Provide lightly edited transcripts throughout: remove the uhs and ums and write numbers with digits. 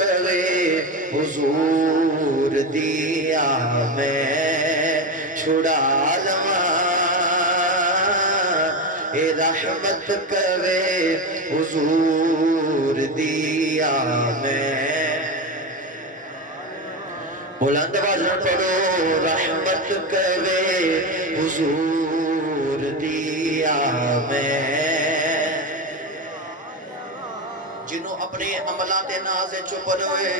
کرے حضور دیا میں چھڑا لواں اے رحمت کرے حضور دیا میں بلند آواز میں پڑھو رحمت کرے حضور دیا میں جنہوں اپنے عملات ناز چپ روئے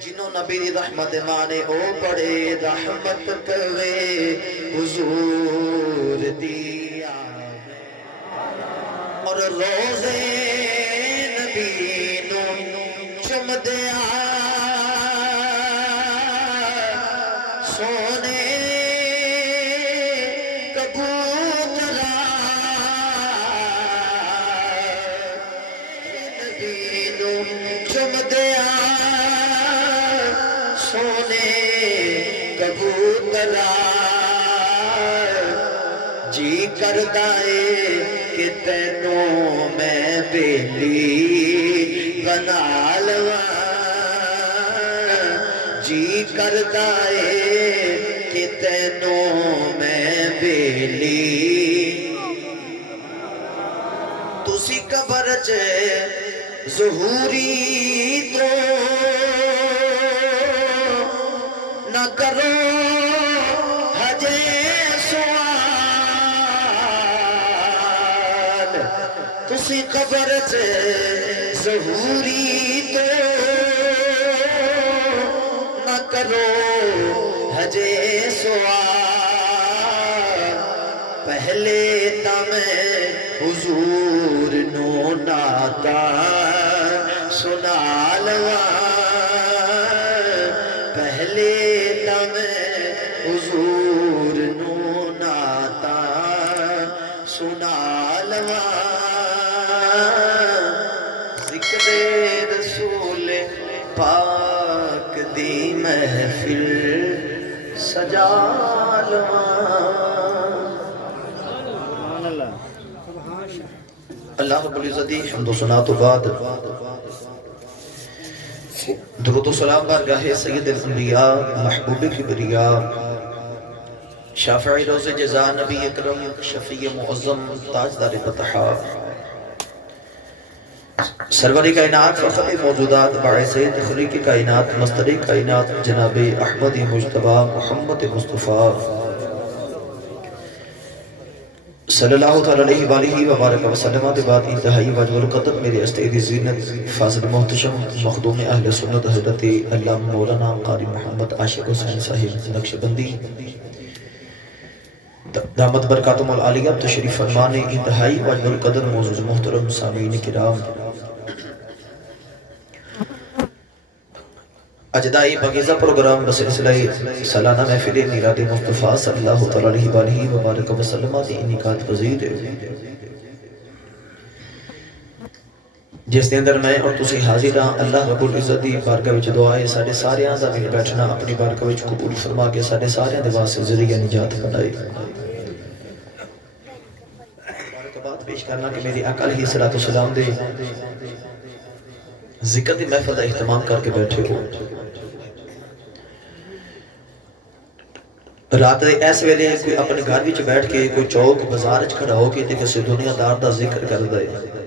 جنہوں نبی دی رحمت مانے او پڑھے رحمت کرے حضور دیا میں اور روزے نبی نو چم دیا سونے کبوترا چم دیا سونے کبوترا جی کردا اے کہ تینوں میں بیلی بنا لواں جی کردا اے کہ تینوں میں بیلی تسی قبر چ ظہوری تو نہ کرو حجے سوال تسی قبر سے ظہوری تو نہ کرو حجے سوال پہلے تمہیں حضور نو ناتا سنا لواں پہلے تمہیں حضور نو ناتا سنا لواں ذکر رسول پاک دی محفل سجا لواں اللہ رب العزت حمد و ثنا تو بعد درود و سلام بارگاہ سید الانبیاء محبوب کبریا شافعی روز جزا نبی اکرم شفیع معظم تاجدار فتحا سرور کائنات فخر موجودات باعث تخلیق کائنات مصدر کائنات جناب احمد مجتبی محمد مصطفیٰ صلی اللہ علیہ وآلہ وبارک وسلم دے بعد انتہائی واجب القدر میرے استعدی زینت فاضل محتشم مخدوم اہل سنت حضرت علامہ مولانا قاری محمد عاشق حسین صاحب نقشبندی دامت برکاتم العالیہ تشریف فرمانے انتہائی واجب القدر معزز محترم سامعین کرام اجدائی بغیزہ پروگرام بسلسلہ سالانہ محفل میلاد مصطفیٰ صلی اللہ علیہ وآلہ وبارک وسلم دی انعقاد پذیر ہے جس دے اندر میں اور تسی حاضر ہاں اللہ رب العزت دی بارگاہ وچ دعائے ساڈے ساریاں دا مل بیٹھنا اپنی بارگاہ وچ قبول فرما کے ساڈے ساریاں دے واسطے ذریعہ نجات بنائے بات پیش کرنا کہ میری آقا علیہ السلام دے ذکر دی محفل دا اہتمام کر کے بیٹھے ہو رات دے ایس ویلے کوئی اپنے گھر وچ بیٹھ کے کوئی چوک بازار وچ کھڑا ہو کے تے کسی دنیا دار دا ذکر کردا ہے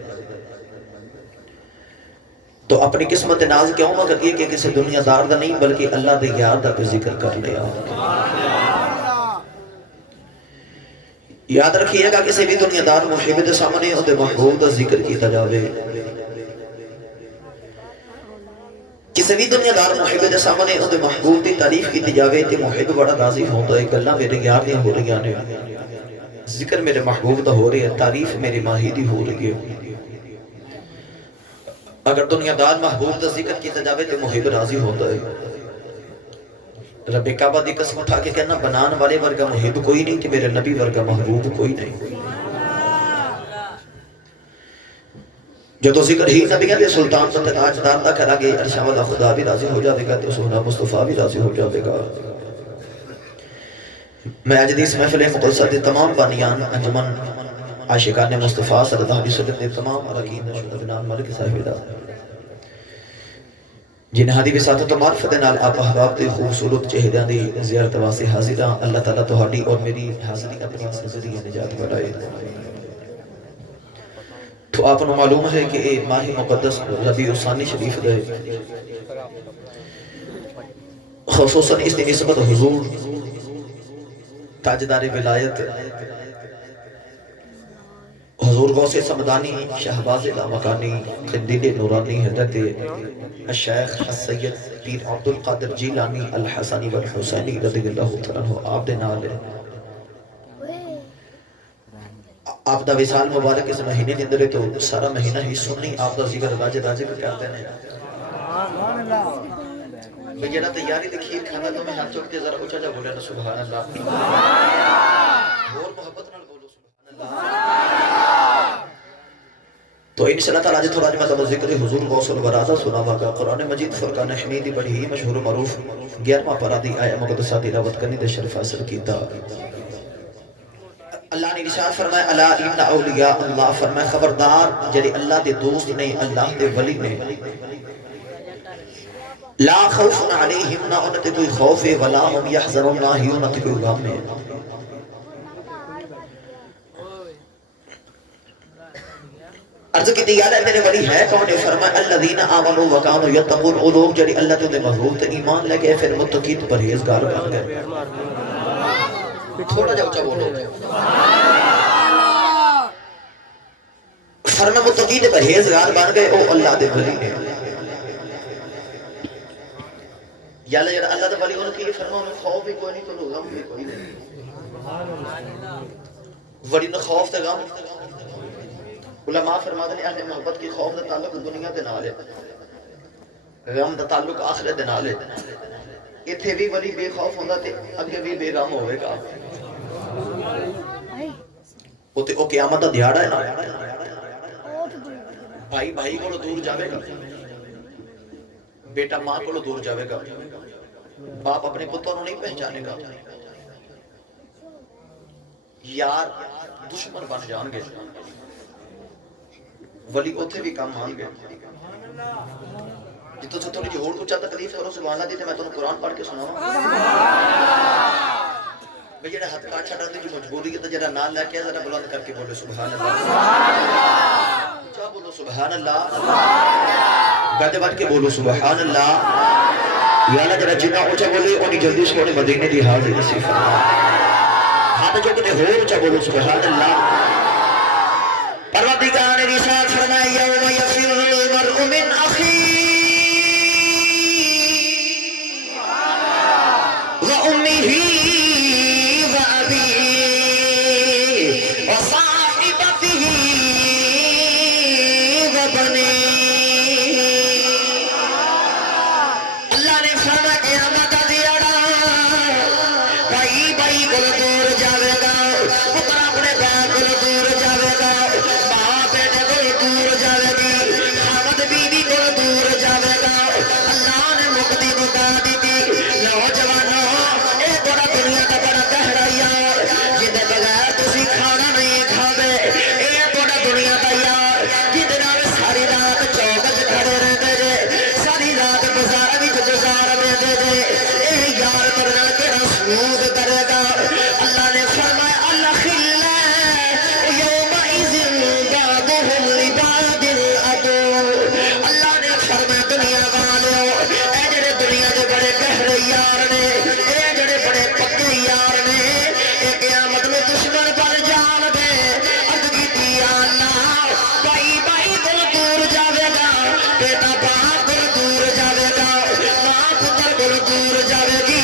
تو اپنی قسمت ناز کیوں مگر یہ کہ کسی دنیا دار دا نہیں بلکہ اللہ دے یار دا کوئی ذکر کر لیا یاد رکھیے گا کسی بھی دنیا دار محب دے سامنے اور دے محبوب دا ذکر کیتا جاوے کسی بھی دنیا دار محب دے سامنے اور دے محبوب دی تعریف کیتی جاوے تے محب بڑا راضی ہوتا ہے کہ اللہ میرے یار دیا ہو رہی آنے ذکر میرے محبوب دا ہو رہی ہے تعریف میرے ماہی دی ہو رہی ہے اگر دنیا دار محبوب دا ذکر کیتا جاوے تے محب راضی ہوتا ہے رب کعبہ دی قسم اٹھا کے کہنا بنان والے ورگا محب کوئی نہیں کہ میرے نبی ورگا محبوب کوئی نہیں جو تو ذکر ہی نبی ہے سلطان تو تاجدار دا کرا گے عرشہ والا خدا بھی راضی ہو جاوے گا تو سونا مصطفیٰ بھی راضی ہو جاوے گا میں آج دیس محفل مقدسہ دے تمام بانیان انجمن عاشقان مصطفیٰ صلی اللہ علیہ وسلم دے تمام عرقین شدہ بنان ملک صاحب دا جن ہادی وساطت و معرفت نال آپ احباب دے خوبصورت چہریاں دی زیارت واسطے حاضر ہاں. اللہ تعالیٰ تہاڈی اور میری حاضری اپنی ذریعے نجات بنائے. تو آپ کو معلوم ہے کہ اے ماہ مقدس ربیع الثانی شریف دے خصوصاً اس دی نسبت حضور تاجدار ولایت حضور غوث سمدانی شہباز لامکانی قندیل نورانی حضرت الشیخ السید پیر عبدالقادر جیلانی الحسانی والحسینی رضی اللہ تعالیٰ عنہ آپ دے نال ہے. آپ دا وصال مبارک اس مہینے کے اندر تو سارا مہینہ ہی سننی آپ دا ذکر راجے راجے بھی کرتے ہیں. میں جڑا تیاری تے کھیر کھانا تو میں ہاتھ چوکتے ذرا اونچا جا بولے نا سبحان اللہ. اور محبت نال بولو سبحان اللہ. تو انشاءاللہ تعالیٰ آج تھوڑا جمع ذکر حضور غوث الورادہ سناوا گا. قرآن مجید فرقان حمیدی بڑی ہی مشہور و معروف 11واں پارہ دی آیہ مقدسہ تلاوت کرنی دے شرف حاصل کیتا. اللہ نے ارشاد فرمایا الا ان اولیاء اللہ، فرمایا خبردار جڑے اللہ دے دوست نے، اللہ دے ولی نے، لا خوف علیہم، نہ انہاں تے کوئی خوف ہے، ولا هم يحزنون، نہ ہی انہاں تے کوئی غم ہے. عرض کی دی یاد ہے میرے ولی ہے کون ہے؟ فرمایا الذین آمنوا وکانوا یتقون، وہ لوگ جڑے اللہ تے محبوب تے ایمان لے گئے پھر متقی تے پرہیزگار بن گئے. تھوڑا جا اونچا بولو. فرمایا متقی تے پرہیزگار بن گئے او اللہ دے ولی نے. یا اللہ دے ولی انہوں کی فرمایا انہوں خوف بھی کوئی نہیں تو غم بھی کوئی نہیں. ولی نہ خوف تے غم. علماء فرماتے ہیں اہل محبت کی خوف دا تعلق دنیا دے نال ہے، غم دا تعلق آخرت دے نال ہے. ایتھے بھی ولی بے خوف ہوندا تے اگے بھی بے غم ہوئے گا. او قیامت دا دیہاڑا ہے نا. بھائی بھائی کو دور جاوے گا، بیٹا ماں کو دور جاوے گا، باپ اپنے پتروں نہیں پہچانے گا، یار دشمن بن جان گے، ولی اوتھے بھی کام مان گئے. جتوں سے تھوڑی جی ہور کچھ تکلیف کرو سبحان اللہ دی تے میں تانوں قرآن پڑھ کے سناواں. بھئی جڑا ہتھ کاٹ چھڈن دی جو مجبوری ہے تے جڑا نال لے کے ذرا بلند کر کے بولے سبحان اللہ. کیا بولو سبحان اللہ. گج بج کے بولو سبحان اللہ. یا اللہ جڑا جنہ اونچا بولے اونی جلدی سونے مدینے دی حاضری نصیب فرما. ہاتھ جو کتے ہور اونچا بولو سبحان اللہ. پروردگار نے ارشاد فرمایا یوم یفر المرء من اخیہ وامہ وابیہ وصاحبتہ وبنیہ. اللہ نے فرمایا قیامت دا دیہاڑا بھائی بھائی کو دور جاوے گا، پتر اپنے باپ کو دور جاوے گا، باپ بیٹے کو دور جاوے گی، خاوند بیوی کو دور جاوے گا. اللہ نے مقدی مکا دیتی. نوجوانوں اے بڑا دنیا کا بڑا گہرا یار جدے بغیر تسی کھانا نہیں کھاوے. اے بڑا دنیا کا یار جدے نال ساری رات چوکچ کھڑے رہندے جے، ساری رات بازار وچ گزار دیندے جے. اے یار تیرے نال کیڑا سلوک کرے گا؟ اللہ نے فرمایا الاخلاء یومئذ بعضهم لبعض عدو. اللہ نے فرمایا دنیا والو اے جڑے دنیا دے بڑے گہرے یار نے، اے جڑے بڑے پکے یار نے، اے قیامت میں دشمن بن جان گے. عرض کیتی یا اللہ بھائی بھائی کو دور جاوے گا، بیٹا باپ کو دور جاوے گا، ماں پتر کو دور جاوے گی،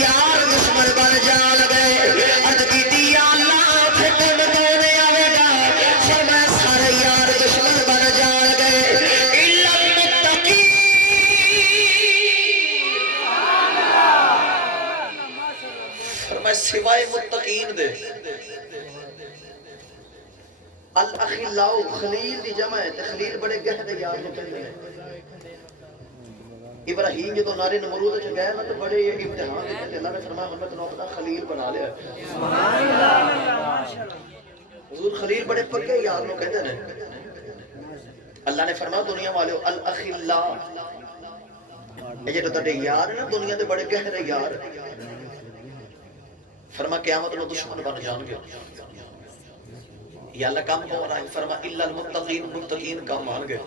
یار دشمن بن جان گے. عرض کیتی یا اللہ پھر کون کون آوے گا؟ فرمایا سارے یار دشمن بن جان گے الا المتقین. فرمایا سوائے متقین دے. الاخلاء خلیل دی جمع ہے، خلیل بڑے گہرے یار نو کہندے ہیں. ابراہیم جو نارے نمرود چ گئے نا تو بڑے امتحان دیتے. اللہ نے فرمایا میں تنوں اپنا خلیل بنا لیا. حضور خلیل بڑے پکے یار نو کہندے نے. اللہ نے فرمایا دنیا والے الاخلاء یہ جو تڈے یار نا دنیا دے بڑے گہرے یار فرما قیامت نو دشمن بن جان گے یا اللہ کام ہو رہا ہے فرما الا المتقین متقین کام مان گئے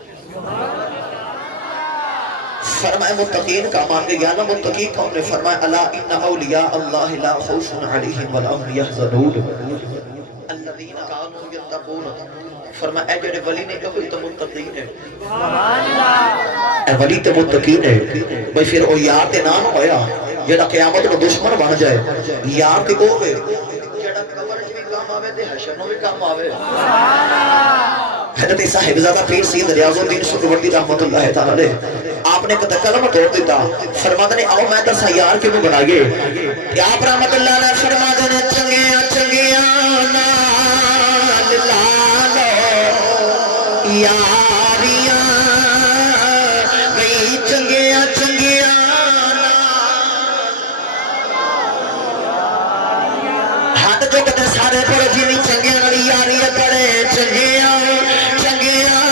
فرمائے متقین کا مان گئے یا اللہ متقین کون نے فرمایا الا ان اولیاء اللہ لا خوف علیہم ولا هم يحزنون الذين كانوا يتقون فرمایا اے جڑے ولی نے کوئی تو متقین ہے سبحان اللہ اے ولی تے متقین ہے بھئی پھر او یار تے نام ہویا جڑا قیامت نو دشمن بن جائے یار تے او ہے جڑا قبر وچ بھی کام آوے تے حشر نو بھی کام آوے سبحان اللہ حضرت صاحب زادہ پیر سید ریاض الدین سہروردی رحمۃ اللہ تعالی علیہ آپ نے کلمہ توڑ دیتا فرماتے نے آؤ میں دسا یار کیوں بنائیے کہ آپ رحمت اللہ علیہ فرماتے نے چنگیاں چنگیاں نال لالو یاریاں وہی چنگیاں چنگیاں ہاتھ جو کہتے سارے پڑے جی چنگیاں نال یاری پڑے چنگیاں چنگیاں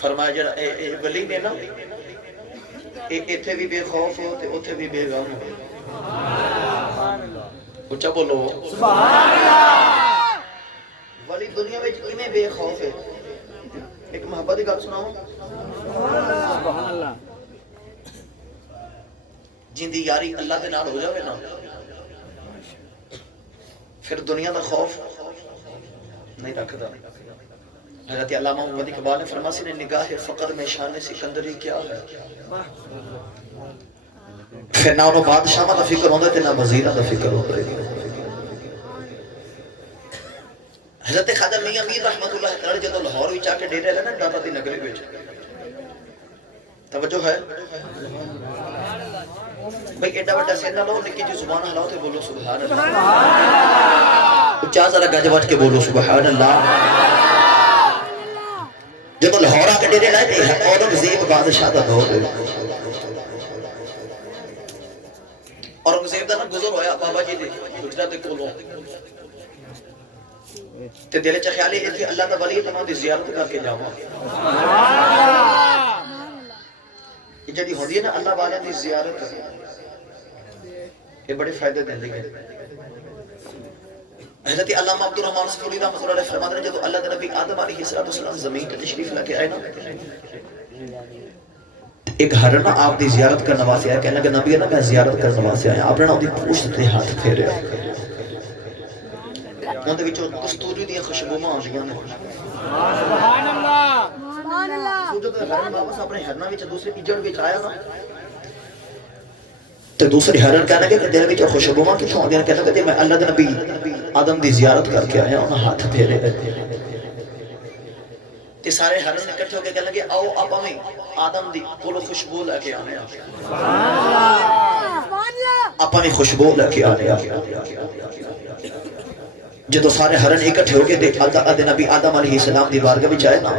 فرمایا جڑا اے ولی نے نا ایتھے بھی بے خوف ہو تے اوتھے بھی بے غم ہو سبحان اللہ اونچا بولو سبحان اللہ ولی دنیا وچ کیویں بے خوف ہے ایک محبت دی گل سناؤ سبحان اللہ جیندی یاری اللہ دے نال ہو جاوے نا پھر دنیا دا خوف نہیں رکھدا حضرت علامہ محمد اقبال نے فرمایا سی نے نگاہ فقر میں شان سکندری کیا ہے پھر نہ انہوں بادشاہ دا فکر ہوندے تے نہ وزیراں دا فکر ہوندے حضرت خواجہ میاں میر رحمت اللہ تعالی جدوں لاہور وچ آ کے ڈیرے رہنا ڈاٹا دی نگری وچ توجہ ہے بھئی ایڈا بڑا سینہ لو نکی جی زبان ہلاؤ تے بولو سبحان اللہ اچھا ذرا گج وٹ کے بولو سبحان اللہ جب لاہورہ کے ڈیرے لائے تھے اورنگزیب بادشاہ دا دور اورنگزیب دا نا گزر ہویا بابا جی دے گجرا دے کولوں تے دل چ خیال ہے کہ اللہ دا ولی تے میں دی زیارت کر کے جاواں یہ جڑی ہوندی ہے نا اللہ والے دی زیارت یہ بڑے فائدے دیندی ہے حضرت علامہ عبد الرحمن صفوری رحمۃ اللہ علیہ فرماتے ہیں جب اللہ کے نبی آدم علیہ السلام زمین پر تشریف لے کے آئے نا ایک ہرن آپ دی زیارت کرنے واسطے آیا کہنے لگا نبی ہے نا میں زیارت کرنے واسطے آیا آپ نے نا دی پوچھ تے ہاتھ پھیرے ان دے وچوں کستوری دی خوشبوواں آندیاں نے سبحان اللہ سبحان اللہ جو ہرن واپس اپنے ہرنا وچ دوسرے اجڑ وچ آیا نا تو دوسری ہرن کہنے لگے کہ دل وچ خوشبوواں کتھوں آندیاں کہنے لگا میں اللہ دے نبی آدم دی زیارت کر کے آیا انہاں ہاتھ پھیرے تے سارے ہرن اکٹھے ہو کے کہنے لگے آؤ آپ ہمیں آدم دی کولو خوشبو لے کے آنے سبحان اللہ آپ ہمیں خوشبو لے کے آنے جدو سارے ہرن اکٹھے ہو کے نبی آدم علیہ السلام دی بارگاہ وچ آئے نا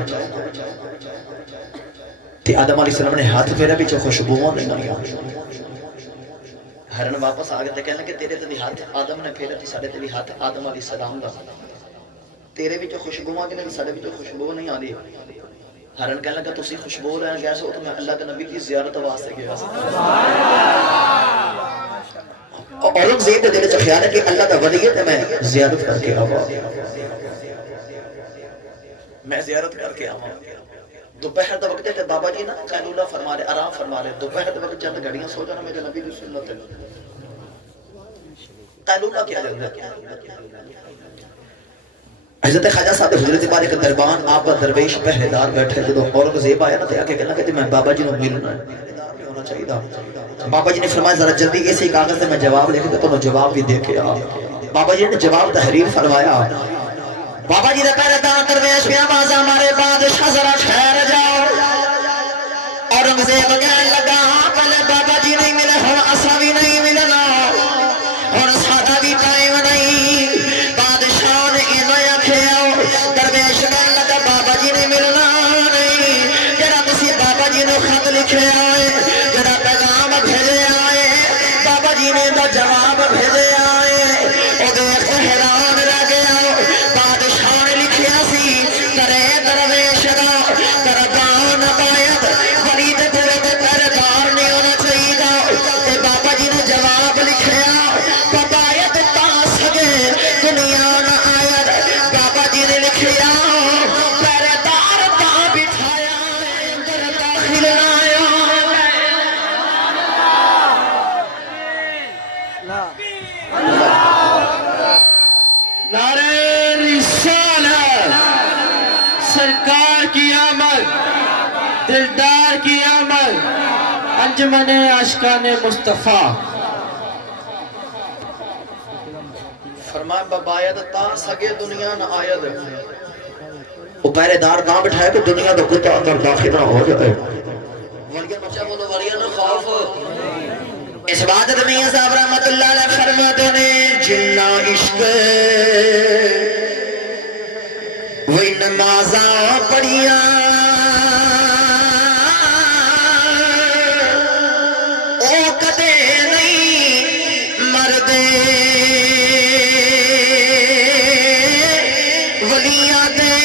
تے آدم علیہ السلام نے ہاتھ پھیرا وچ خوشبوواں نہیں آئیاں ہرن واپس آگے تے کہنے کہ تیرے تے ہاتھ آدم نے پھیرا تے ساڈے تے بھی ہاتھ آدم علیہ السلام دا تیرے وچ خوشبو آ کے ساڈے وچ خوشبو نہیں آندی ہرن کہنے لگا تسی خوشبو لین گیا سو تو میں اللہ کے نبی کی زیارت واسطے گیا سبحان اللہ اورنگزیب دے دل وچ خیال ہے کہ اللہ دا ولی ہے تے میں زیارت کر کے آواں میں زیارت کر کے آواں دوپہر دا وقت ہے بابا جی نا قیلولہ فرما رہے آرام فرما رہے دوپہر دا وقت چند گھڑیاں سو جانا میرے نبی کی سنت ہے قیلولہ کیا جاتا ہے حضرت خواجہ صاحب حضرت بارک دربان آپ کا درویش پہلے دار بیٹھے جدو اورنگزیب آیا نا تے آ کے کہنا کہ میں بابا جی نو ملنا ہے ہونا چاہیے بابا جی نے فرمایا ذرا جلدی اسی کاغذ سے میں جواب لکھ کے تو جواب بھی دے کے آ بابا جی نے جواب تحریر فرمایا بابا جی دا پہلے دان درویش پیا بازا ہمارے بادشاہ ذرا ٹھہر جاؤ اورنگزیب کہنے لگا پہلے بابا جی نہیں ملے ہن اسا بھی نہیں ملنا ہن ساڈا بھی ٹائم نہیں بادشاہ نے انہاں آکھیا درویش کہنے لگا بابا جی نے ملنا نہیں جڑا تسی بابا جی نے خط لکھیا ہے جڑا پیغام بھیجیا ہے بابا جی نے دا جواب بھیجیا ہے او دیکھ کے حیران رہ گیا بادشاہ نے لکھیا سی کرے درویش دا دربان باید ولی دے پورے دے پہرےدار نہیں ہونا چاہیے تے بابا جی نے جواب لکھیا باید تا سگے دنیا نہ آید بابا جی نے لکھیا پہرےدار تا بٹھایا اندر داخل نہ آیا نعرہ رسالت سرکار کی آمد دلدار کی آمد انجمن عاشقان مصطفیٰ فرمائے بباید تا سگے دنیا نہ آید وہ پہرے دار نہ بٹھائے کہ دنیا دا کتا اندر داخل نہ ہو جائے ولیہ بچہ بولو ولیہ نہ خوف اس بات میاں صاحب رحمت اللہ علیہ فرماتے نے جنہ عشق وہی نمازاں پڑھیاں او کدے نہیں مردے ولیاں دے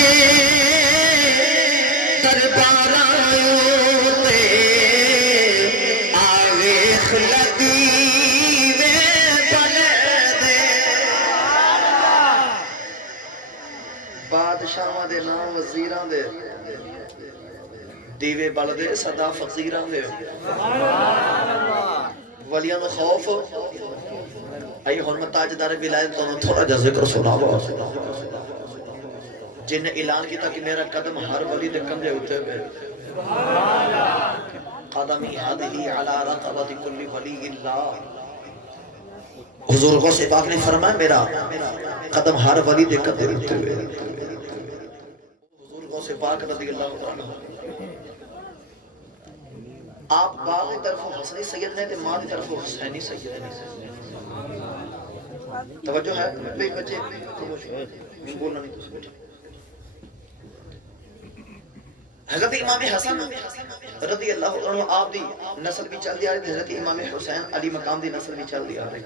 درباراں تے آویخ لگی وے بنے دے بادشاہاں دے نام وزیراں دے دیوے بل دے صدا فقیراں دے ولیاں نو خوف آئی حرمت تاجدار ولایت تو تھوڑا جا ذکر سناوا جن نے اعلان کیتا کہ میرا قدم ہر ولی دے کندھے اتے پہ قدمی ہدی علی رقبۃ کل ولی اللہ حضور غوث پاک نے فرمایا میرا قدم ہر ولی دے کندھے اتے ہوئے حضور غوث پاک رضی اللہ عنہ آپ باپ کی طرف حسنی سید نے تے ماں کی طرف حسینی سید نے توجہ ہے بھئی بچے بولنا نہیں تو بیٹھے حضرت امام حسن رضی اللہ عنہ آپ دی نسل بھی چل دی آ رہی حضرت امام حسین علی مقام دی نسل بھی چل دی آ رہی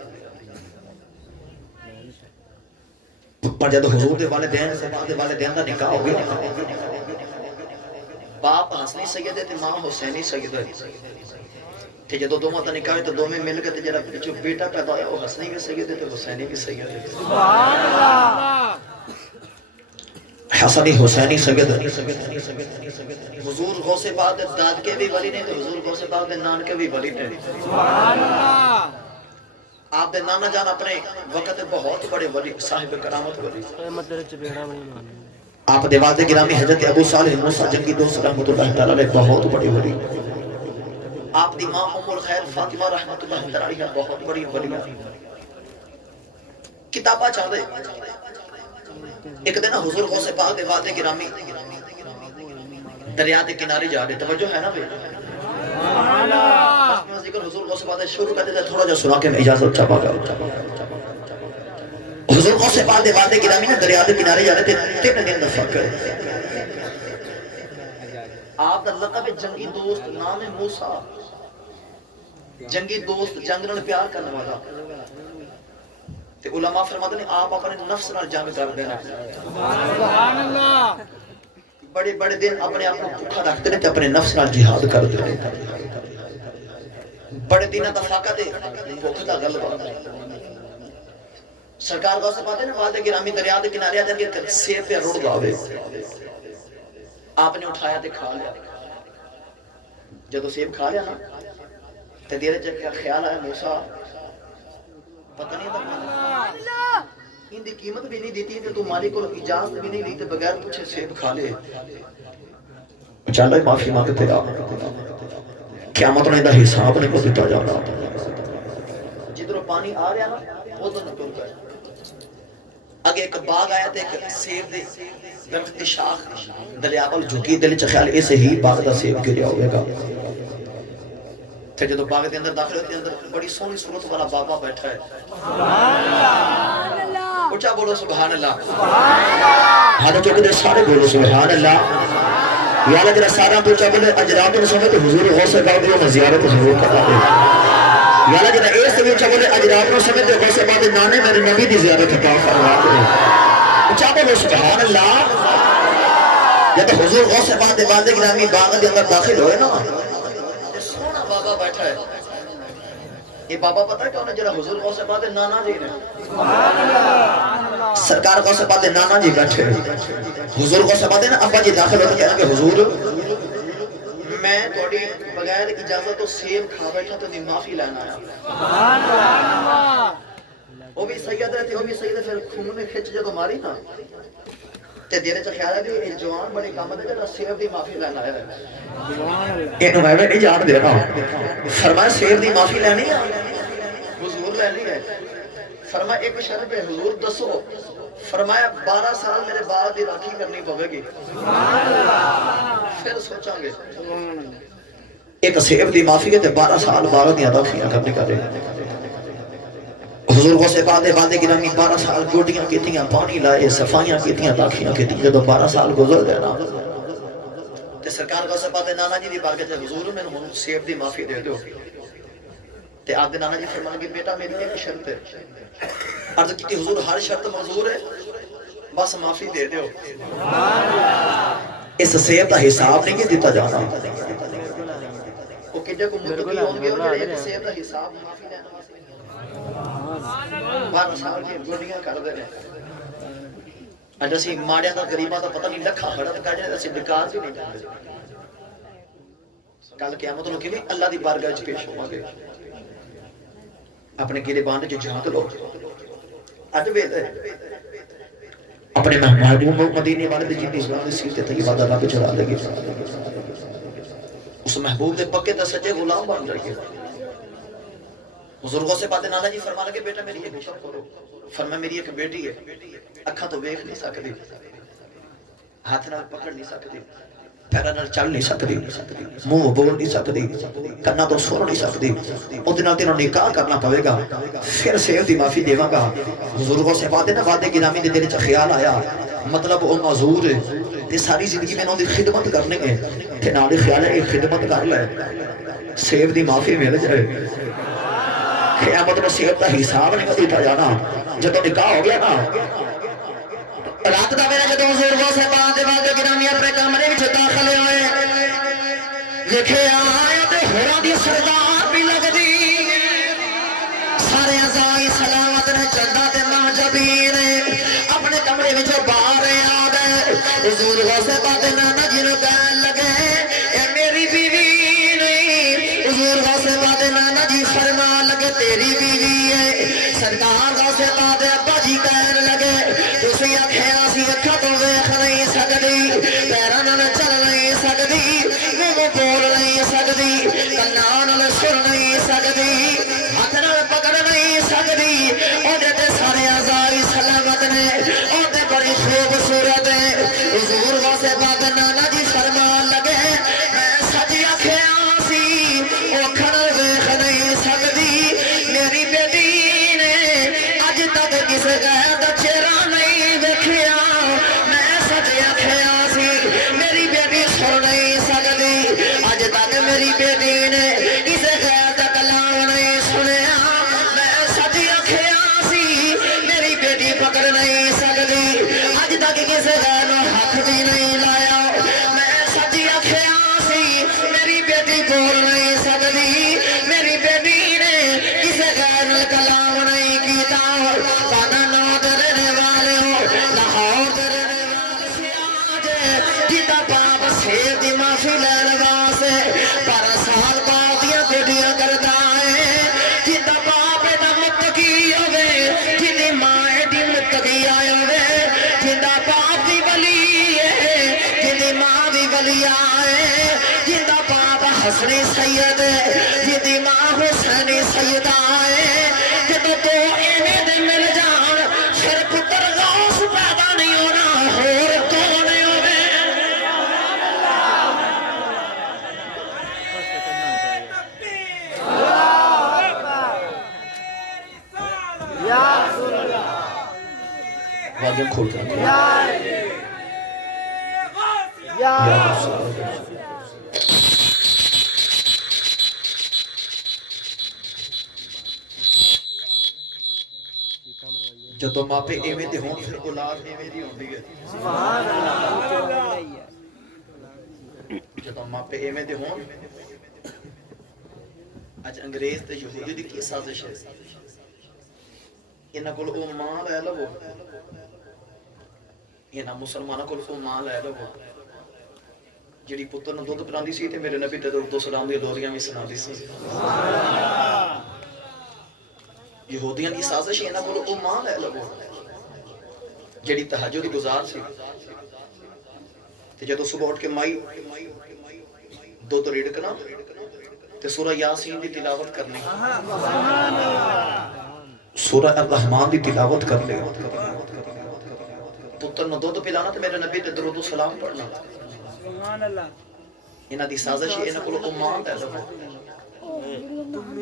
پر جب حضور دے والدین دا نکاح ہو گیا باپ حسنی سید ہے تے ماں حسینی سید ہے تے جدو دوواں دا نکاح تو دوویں مل کے تے جڑا جو بیٹا پیدا ہویا وہ حسنی بھی سید ہے تے حسینی بھی سید ہے سبحان اللہ حسنی حسینی سید حضور غوث پاک دے داد کے بھی ولی نے تے حضور غوث پاک دے نان کے بھی ولی نے سبحان اللہ آپ دے نانا جان اپنے وقت بہت بڑے ولی صاحب کرامت ولی آپ دے والد گرامی حضرت ابو صالح موسیٰ جنگی دوست رحمت اللہ تعالیٰ علیہ بہت بڑی ولی آپ دی ماں ام الخیر فاطمہ رحمت اللہ تعالیٰ علیہ بہت بڑی ولی کتابہ چاہ دے ایک دن حضور غوث پاک دے والد گرامی دریا دے کنارے جا رہے توجہ ہے نا بے ذکر حضور غوث پاک دے شروع کرتے تھے تھوڑا جا سنا کے میں اجازت چاپا گا حضور غوث پاک دے والد گرامی نے دریا دے کنارے جا رہے تھے 3 دن دفع کرے آپ دا لقب جنگی دوست نام موسیٰ جنگی دوست جنگ نال پیار کرنے والا تے علماء فرماتے ہیں آپ اپنے نفس نال جنگ کر دینا سبحان اللہ بڑے بڑے دن اپنے آپ کو بھوکا رکھتے ہیں تے اپنے نفس نال جہاد کر دے بڑے دن دا فاقہ تے بھوک دا غلبہ سرکار غوث پاک نے والد گرامی دریا دے کنارے آ کے سیب پہ رڑ گاوے آپ نے اٹھایا تے کھا لیا جدو سیب کھا لیا نا تے دیرے جب کیا خیال آیا موسیٰ پتہ نہیں تھا ان دی قیمت بھی نہیں دیتی تے تو مالک کو اجازت بھی نہیں لیتے بغیر پوچھے سیب کھا لے چاہتا ہے معافی مانگتے آ قیامت نے دا حساب نہیں کو دیتا جا رہا جدھر پانی آ رہا نا وہ تو نہ ٹر گئے اگے ایک باغ آیا تے ایک سیب دے درخت دی شاخ دریا کول جھکی دل چ خیال اس ہی باغ دا سیب گریا ہوئے گا تے جدوں باغ دے اندر داخل ہوتے اندر بڑی سونی صورت والا بابا بیٹھا ہے سبحان اللہ اونچا بولو سبحان اللہ ہاتھ چک دے سارے بولو سبحان اللہ یا اللہ جڑا سارا پوچھا بولے اجرات نو سمے تے حضور غوث پاک دی زیارت ضرور کرا دے یا اللہ جڑا اس تے پوچھا بولے اجرات نو سمے تے غوث پاک دے نانے میرے نبی دی زیارت عطا فرما دے اونچا بولو سبحان اللہ جب حضور غوث پاک دے بعد گرامی باغ دے اندر داخل ہوئے نا سونا بابا بیٹھا ہے یہ بابا پتہ ہے کون ہے جڑا حضور غوث پاک دے نانا جی نے سرکار غوث پاک دے نانا جی بیٹھے حضور غوث پاک دے نا ابا جی داخل ہوتے کہنا کہ حضور میں تھوڑی بغیر اجازت تو سیب کھا بیٹھا تو دی معافی لینا آیا وہ بھی سید ہے وہ بھی سید ہے پھر خون میں کھچ جدو ماری نا تے دیرے چا خیال ہے کہ یہ جوان بڑی کام ہے جڑا سیب دی معافی لینا ہے یہ تو میں نہیں جان دے رہا فرمایا سیب دی معافی لینی ہے حضور لینی ہے فرمایا ایک شرط ہے حضور دسو فرمایا 12 سال میرے بعد دی راکھی کرنی پوے گی پھر سوچاں گے ایک سیب دی معافی ہے تے 12 سال 12 دی راکھیاں کرنی کر رہے حضور غوث پاک دے بعد گرامی 12 سال گوڈیاں کیتیاں پانی لائے صفائیاں کیتیاں راکھیاں کیتیاں جدوں 12 سال گزر گئے نا تے سرکار غوث پاک دے نانا جی دی بارگاہ تے حضور میں ہن سیب دی معافی دے دیو تے آپ دے نانا جی فرمان گے بیٹا میری ایک شرط ہے عرض کی حضور ہر شرط منظور ہے بس معافی دے دیو اس سیب دا حساب نہیں دیتا جانا وہ کڈے کو متقی ہون گے جڑے ایک سیب دا حساب معافی لینا 12 سال کی گوڈیاں کر دے نے اج اسی ماڑیاں دا غریباں دا پتہ نہیں لکھا کھڑا تے کہندے اسی بیکار بھی نہیں کردے کل قیامت نو کیویں اللہ دی بارگاہ وچ پیش ہوواں گے اپنے گریبان وچ جھانک لو اج ویلے اپنے محبوب مدینے والے دی جتنی اسلام دی سیرت طیبہ دا رب چڑھا لگے اس محبوب دے پکے تے سچے غلام بن جائیے بزرگوں سے باتیں نانا جی فرما لگے بیٹا میری ایک شب کرو فرمایا میری ایک بیٹی ہے اکھاں تو ویکھ نہیں سکدی ہاتھ نال پکڑ نہیں سکدی پیراں نال چل نہیں سکدی منہ بول نہیں سکدی کنا تو سن نہیں سکدی اودے نال تینوں نکاح کرنا پوے گا پھر سیب دی معافی دیواں گا بزرگوں سے باتیں نہ وعدے گرامی دے دل وچ خیال آیا مطلب او معذور ہے تے ساری زندگی میں انہاں دی خدمت کرنی ہے تے نال خیال ہے خدمت کر لے سیب دی معافی مل جائے قیامت میں سیب دا حساب نہیں دیتا جانا جدو نکاح ہو گیا نا رات دا میرا جدو حضور غوث پاک دے بعد گرامی اپنے کمرے وچ داخل ہوئے لکھے آیا تے ہوراں دی سردار بھی لگدی سارے اعضاء سلامت نے چندا تے محجبین اپنے کمرے وچ باہر آ گئے حضور غوث پاک دے نانا جی نوں کہن لگے اے میری بیوی نہیں حضور غوث پاک دے نانا جی فرمان لگے تیری بیوی ہے سرکار غوث پاک دے ابا جی کہن لگے تسی اکھیاں سی اکھاں تو ویکھ نہیں سکدی پیراں نال چل نہیں سکدی منہ بول نہیں سکدی کاناں نال سن نہیں سکدی ہاتھ نال پکڑ نہیں سکدی اودے تے سارے اعضاء سلامت نے اودے بڑی خوبصورت ہے حضور غوث پاک دے نانا جی فرمان لگے میں سجی اکھیاں سی اکھاں نال ویکھ نہیں سکدی میری بیٹی نے اج تک کسے غیر دا چہرہ نہیں ویکھیا میں سجی اکھیاں سی میری بیٹی سن نہیں سکدی اج تک میری بیٹی نے کسے غیر دا کلام نہیں سنیا میں سجی اکھیاں سی میری بیٹی پکڑ نہیں سکدی اج تک کسے غیر نو ہاتھ بھی نہیں لایا میں سجی اکھیاں سی میری بیٹی بول نہیں سکدی میری بیٹی نے کسے غیر نال کلام نہیں کیتا پانا نو رہنے والے ہو لاہور دے رہنے والے سیاج جدا باپ سیب دی معافی لین واسطے 12 سال بعد دیاں گوڈیاں کردا ہے جدا باپ دا متقی ہوے جدی ماں دی متقی آئے ہوے جدا باپ دی ولی ہے جدی ماں دی ولی آئے جدا باپ حسنی سید جدی ماں حسینی سیدہ ہے جدو تو ایویں دے مل جان پھر پتر غور آنکھیں کھول کر جدو ماپے ایویں دے ہون پھر اولاد ایویں دی ہوندی ہے جدو ماپے ایویں دے ہون اج انگریز تے یہودی دی کی سازش ہے انہاں کول او ماں لے لو انہاں مسلماناں کول او ماں لے لو جڑی پتر نوں دودھ پلاندی سی تے میرے نبی تے درود و سلام دی لوریاں وی سناندی سی یہودیاں کی سازش ہے انہاں کول او ماں لے لو جڑی تہجد گزار سی تے جدوں صبح اٹھ کے مائی دودھ ریڑکنا تے سورہ یاسین دی تلاوت کرنی سورہ الرحمن دی تلاوت کر لے پتر نو دودھ پلانا تے میرے نبی تے درود و سلام پڑھنا انہاں دی سازش ہے انہاں کول او ماں لے لو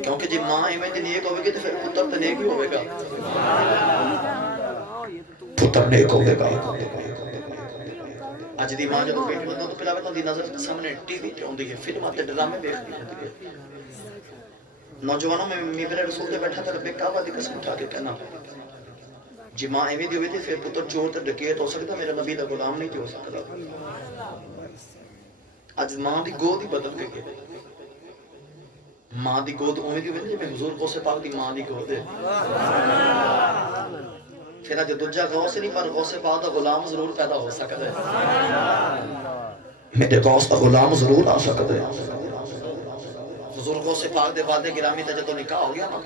کیونکہ جی ماں ایویں دی نیک ہوے گی تے پھر پتر تے نیک ہی ہوے گا پتر نیک ہوے گا اج دی ماں جدوں بیٹی نوں دودھ پلاوے تاں دی نظر سامنے ٹی وی تے ہوندی ہے فلماں تے ڈرامے ویکھدی ہوندی ہے نوجوانوں میں میرے رسول تے بیٹھا تے رب کعبہ دی قسم اٹھا کے کہنا جی ماں ایویں دی ہوے تے پھر پتر چور تے ڈکیت ہو سکدا میرا نبی دا غلام نہیں ہو سکدا اج ماں دی گود ہی بدل گئی ہے ماں دی گود اوویں دی ہوے جے حضور غوث پاک دی ماں دی گود ہے پھر اج دوجا غوث نہیں پر غوث پاک دا غلام ضرور پیدا ہو سکدا ہے میرے غوث دا غلام ضرور آ سکدا ہے حضور غوث پاک دے وعدے گرامی تے جدوں نکاح ہو گیا نا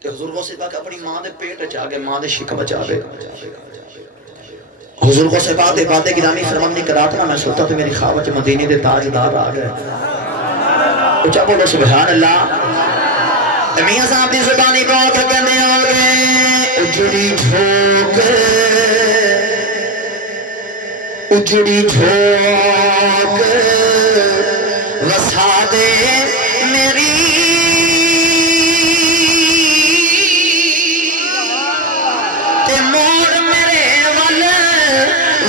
تے حضور غوث پاک اپنی ماں دے پیٹ وچ آ گئے ماں دے شکم وچ آ گئے حضور غوث پاک دے وعدے گرامی فرماندی کرات نا میں سوتا تے میری خواب وچ مدینے دے تاجدار آ گئے اچھا بولو سبحان اللہ میاں صاحب دی زبانی بہت کہندے آ گئے اجڑی جھوک وسا دے میری تے موڑ میرے ول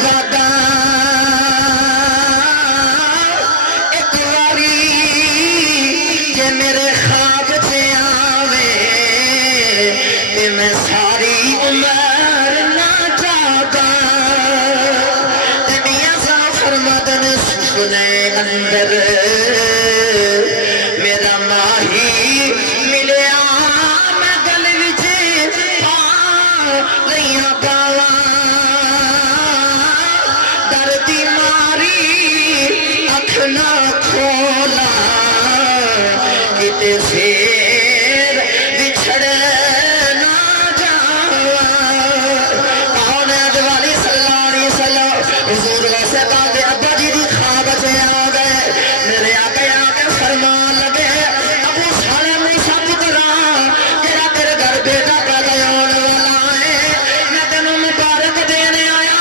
وعدہ ایک واری جے میرے خواب تے آوے تے میں ساری عمر نہ جاگا تے میاں صاحب فرماتے نے سنے اندر میرا ماہی ملیا میں گل وچ پا لیاں باواں ڈر دی ماری اکھ نہ کھولا کتے پھر بچھڑ نہ جاواں کون ہے جوالی صلی اللہ علیہ وسلم حضور غوث پاک دے ابا جی دی خواب سے آ گئے میرے آقا آ کے فرمان لگے ابو سالم نہیں سب کرا تیرا تیرے گھر بیٹا پیدا ہونے والا ہے میں تینوں مبارک دینے آیا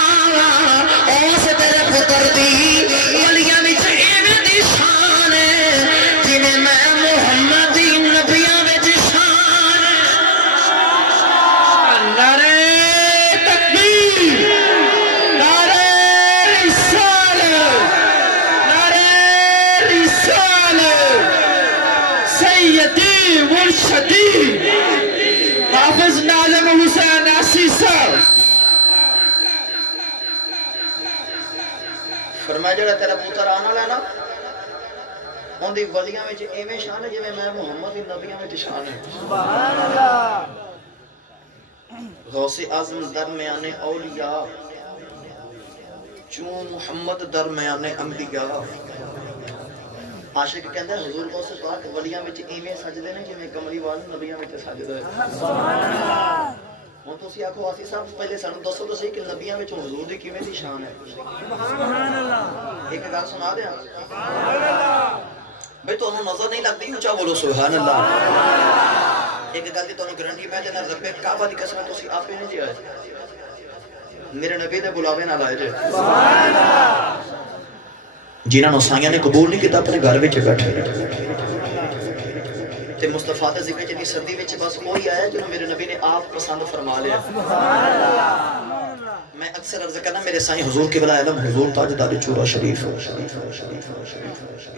اس تیرے پتر دی ولیاں وچ ایویں دی شان ہے جویں میں محمد دی نبیاں وچ شان نعرہ تکبیر نعرہ رسالت سیدی مرشدی حافظ ناظم حسین عاصی صاحب فرمایا جڑا تیرا پتر آنا لینا ان دی ولیاں وچ ایویں شان ہے جویں میں محمد دی نبیاں وچ شان ہے سبحان اللہ غوث اعظم درمیان اولیاء چون محمد درمیان انبیاء عاشق کہندا ہے حضور غوث پاک ولیاں وچ ایویں سجدے نے جویں کملی وال نبیاں وچ سجدے سبحان اللہ ہن تسی آکھو آسی صاحب پہلے سانوں دسو تو صحیح کہ نبیاں وچ حضور دی کیویں دی شان ہے سبحان اللہ ایک گل سنا دیاں سبحان اللہ بھئی تانوں نظر نہیں لگدی اونچا بولو سبحان اللہ ایک گل دی تانوں گارنٹی میں دینا رب کعبہ دی قسم تسی آپ نہیں جی آئے میرے نبی دے بلاوے نال آئے جے سبحان اللہ جنہاں نوں سائیاں نے قبول نہیں کیتا اپنے گھر وچ بیٹھے تے مصطفیٰ دا ذکر جنی صدی وچ بس وہی آیا جو میرے نبی نے آپ پسند فرما لیا. میں اکثر عرض کرنا میرے سائیں حضور کے بلا علم حضور تاجدار چورا شریف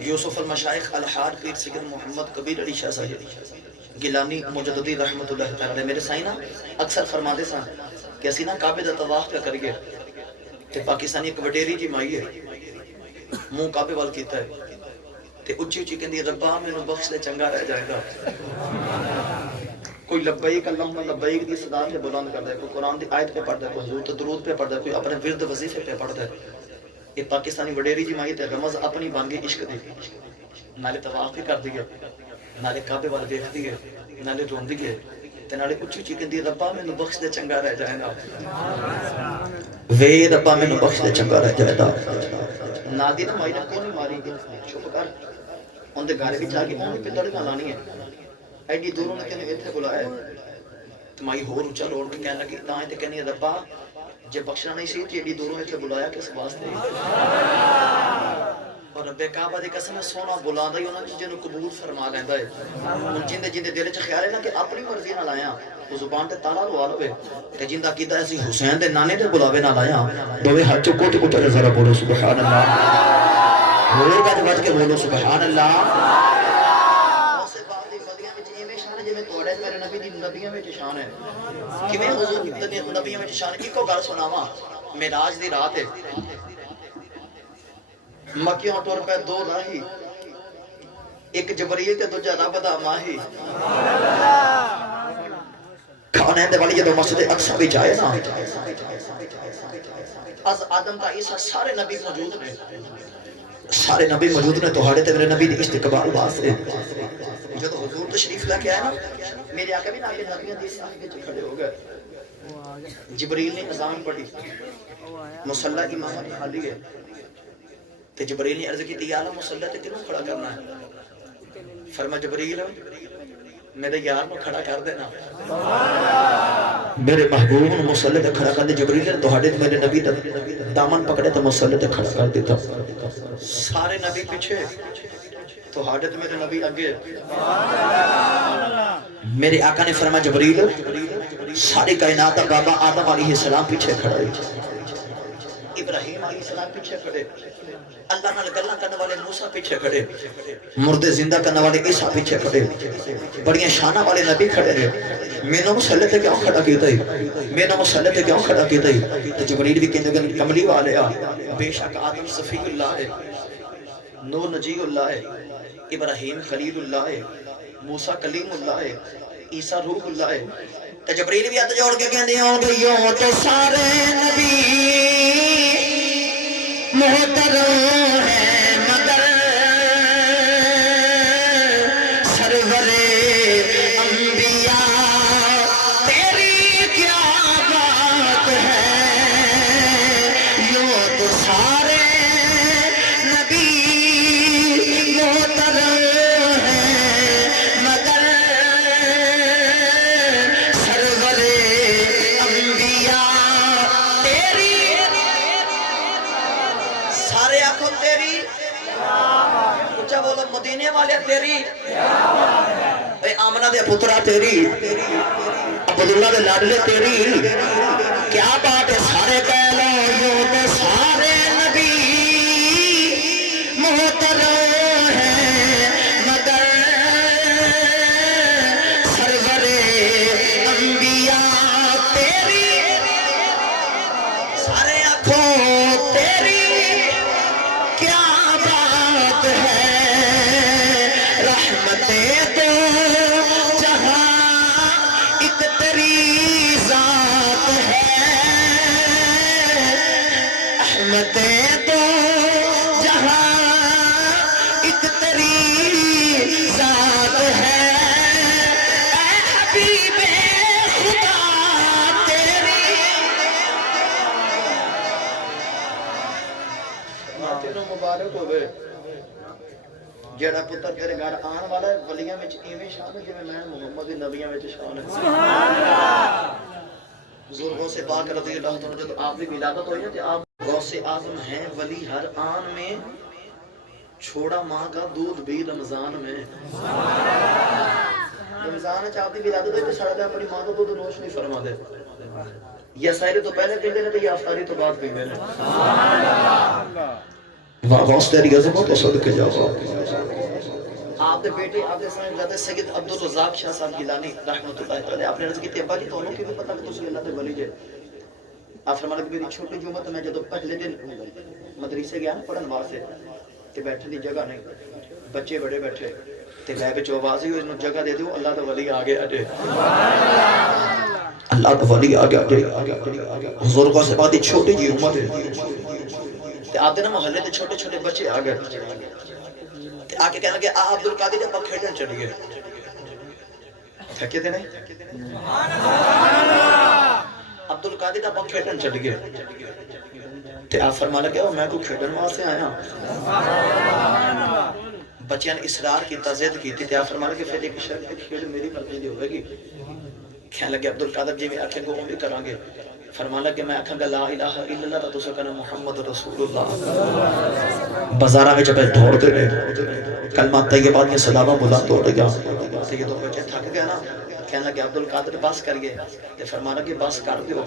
یوسف المشائخ الحاج پیر سید محمد کبیر علی شاہ صاحب گیلانی مجددی رحمت اللہ تعالی میرے سائیں نا اکثر فرما دے سن کہ اسی نا کعبے دا طواف پہ کریے تے پاکستانی ایک وڈیری جی مائی ہے منہ کعبے وال کیتا ہے تے اچھی اچھی کہندی ربا مینوں بخش دے چنگا رہ جائے گا. کوئی لبیک اللہم لبیک دی صدا سے بلند کرتا ہے, کوئی قرآن دی آیت پہ پڑھتا ہے, کوئی حضور درود پہ پڑھتا ہے, کوئی اپنے ورد وظیفے پہ پڑھتا ہے. یہ پاکستانی وڈیری جماعت ہے رمض اپنی بن گئی عشق دی, نالے طواف بھی کر دی ہے, نالے کعبے وال دیکھتی ہے, نالے روندی ہے, تے نالے اچھی اچھی کہندی ربا مینوں بخش دے چنگا رہ جائے گا, وے ربا مینوں بخش دے چنگا رہ جائے گا. نادی نا مائی نے کون ماری چھپ کر ان دے گھر وچ آ کے اون پہ تڑکا لانی ہے. ایڈی دوروں نے کہنے ایتھے بلایا تو مائی ہور اونچا روڑ کے کہنے لگی تاں تے کہنی ربا جے بخشنا نہیں سی تے ایڈی دوروں ایتھے بلایا کس واسطے. اور رب کعبہ دی قسم سونا بلاندا ہی انہاں جنوں قبول فرما لیندا ہے. ہن جیندے جیندے دل وچ خیال ہے نا کہ اپنی مرضی نال آیا او زبان تے تالا لوا لوے تے جیندا کیتا اسی حسین دے نانے دے بلاوے نال آیا دوویں ہاتھ چکو تے اونچا ذرا بولو سبحان اللہ, ہور گج وج کے بولو سبحان اللہ. میرے نبی دی نبیوں میں شان ہے کہ میں حضور دی نبیوں میں شان ایک گل سناواں. معراج دی رات ہے مکیوں ٹر پہ دو راہی, ایک جبریل تے دوجا رب دا ماہی. کھانے دے والی جدوں مسجد اقصی وچ آئے نا از آدم تا عیسیٰ سارے نبی موجود نے, سارے نبی موجود نے تہاڈے تے میرے نبی دی استقبال واسطے. جب حضور تشریف لے کے آئے نا میرے آقا بھی ناکے نبیوں دی صحیح وچ کھڑے ہو گئے. جبریل نے اذان پڑھی, مصلی امام خالی ہے تے جبریل نے عرض کی یا اللہ مصلی تے کینوں کھڑا کرنا ہے. فرمایا جبریل میرے یار نو کھڑا کر دینا, میرے محبوب نو مصلی تے کھڑا کر دے. جبریل نے تہاڈے تے میرے نبی دا دامن پکڑے تے مصلی تے کھڑا کر دیتا. سارے نبی پیچھے تہاڈے تے میرے نبی اگے. میرے آقا نے فرمایا جبریل ساری کائنات کا بابا آدم علیہ السلام پیچھے کھڑے, ابراہیم علیہ السلام پیچھے کھڑے, اللہ نال گلاں کرنے والے موسیٰ پیچھے کھڑے, مردے زندہ کرنے والے عیسیٰ پیچھے کھڑے, بڑیاں شانہ والے نبی کھڑے رہے. مینوں مصلی تے کیوں کھڑا کیتا ہی, مینوں مصلی تے کیوں کھڑا کیتا ہی. تے جبریل بھی کہندے کہ کملی والے آ بے شک آدم صفی اللہ ہے, نور نجی اللہ ہے, ابراہیم خلیل اللہ ہے, موسیٰ کلیم اللہ ہے, عیسیٰ روح اللہ ہے. تے جبریل بھی ہاتھ جوڑ کے کہندے ہو بھائیو تے سارے نبی محترم ہیں مگر سرور انبیاء تیری کیا بات ہے. یوں تو سارے نبی محترم ہیں مگر سرور انبیاء تیری, سارے آنکھوں تیری, اچھا بولو مدینے والے تیری, اے آمنہ دے پترہ تیری, عبداللہ دے لاڈلے تیری. کیا بات ہے سارے کہہ لو یوں تو سارے نبی محترم ہیں مگر سرور انبیاء تیری. سارے آنکھوں تیری کیا بات ہے, رحمتیں تو جہاں ایک تیری ذات ہے, رحمتیں تو جہاں ایک تیری ذات ہے. اے حبیب خدا تیری, تینوں مبارک ہوئے جڑا پتر تیرے گھر آن والا ہے. ولیاں وچ ایویں شان ہے جویں میں محمد دی نبیاں وچ شان ہے. سبحان اللہ. بزرگوں سے پاک رضی اللہ عنہ جب آپ کی ولادت ہوئی ہے تو آپ غوث اعظم ہیں ولی ہر آن میں, چھوڑا ماں کا دودھ بھی رمضان میں. رمضان چاہتی ولادت ہوئی تو سارا دن اپنی ماں کو دودھ نوش نہیں فرما دے یا سائر تو پہلے پیندے نے تو یا افطاری تو بعد پیندے نے واسطے تیری عظمت و صدقے جاؤ آپ دے بیٹے آپ دے صاحب سید عبدالرزاق شاہ صاحب گیلانی رحمۃ اللہ تعالی آپ نے عرض کی ابا جی دونوں کی بھی پتہ کہ تسی اللہ دے ولی جے آپ فرمایا کہ میری چھوٹی جمعہ تو میں جدوں پہلے دن مدرسے گیا نا پڑھن واسطے تے بیٹھنے دی جگہ نہیں بچے بڑے بیٹھے تے لے کے جو آواز ہوئی انہوں جگہ دے دیو اللہ دا ولی آگے اٹے اللہ دا ولی آگے اٹے حضور کو سے بات چھوٹی جی امت ہے تے آپ دے نا محلے تے چھوٹے چھوٹے بچے آ گئے آکے کہنا کہ عبد القادر جب کھیلن چڑھ گئے تھکے تھے نہیں عبد القادر جب کھیلن چڑھ گئے تے آپ فرمانا کہ میں کو کھیلن وہاں سے آیا بچیاں نے اصرار کی تزید کی تھی آپ فرمانا کہ پھر ایک شرط کھیل میری مرضی دی ہوئے گی کہنے لگے عبد القادر جی میں آنکھیں کو عمری کریں گے فرمانا کہ میں آنکھیں گا لا الہ الا اللہ تو سکنا محمد رسول اللہ بازارہ میں جب دھوڑ دے گئے کلمہ طیبات کے سلامہ بلند دوڑ گیا سیدوں بچے تھک گیا نا کہنے لگے عبد القادر بس کر گئے تے فرمانا کہ بس کر دیو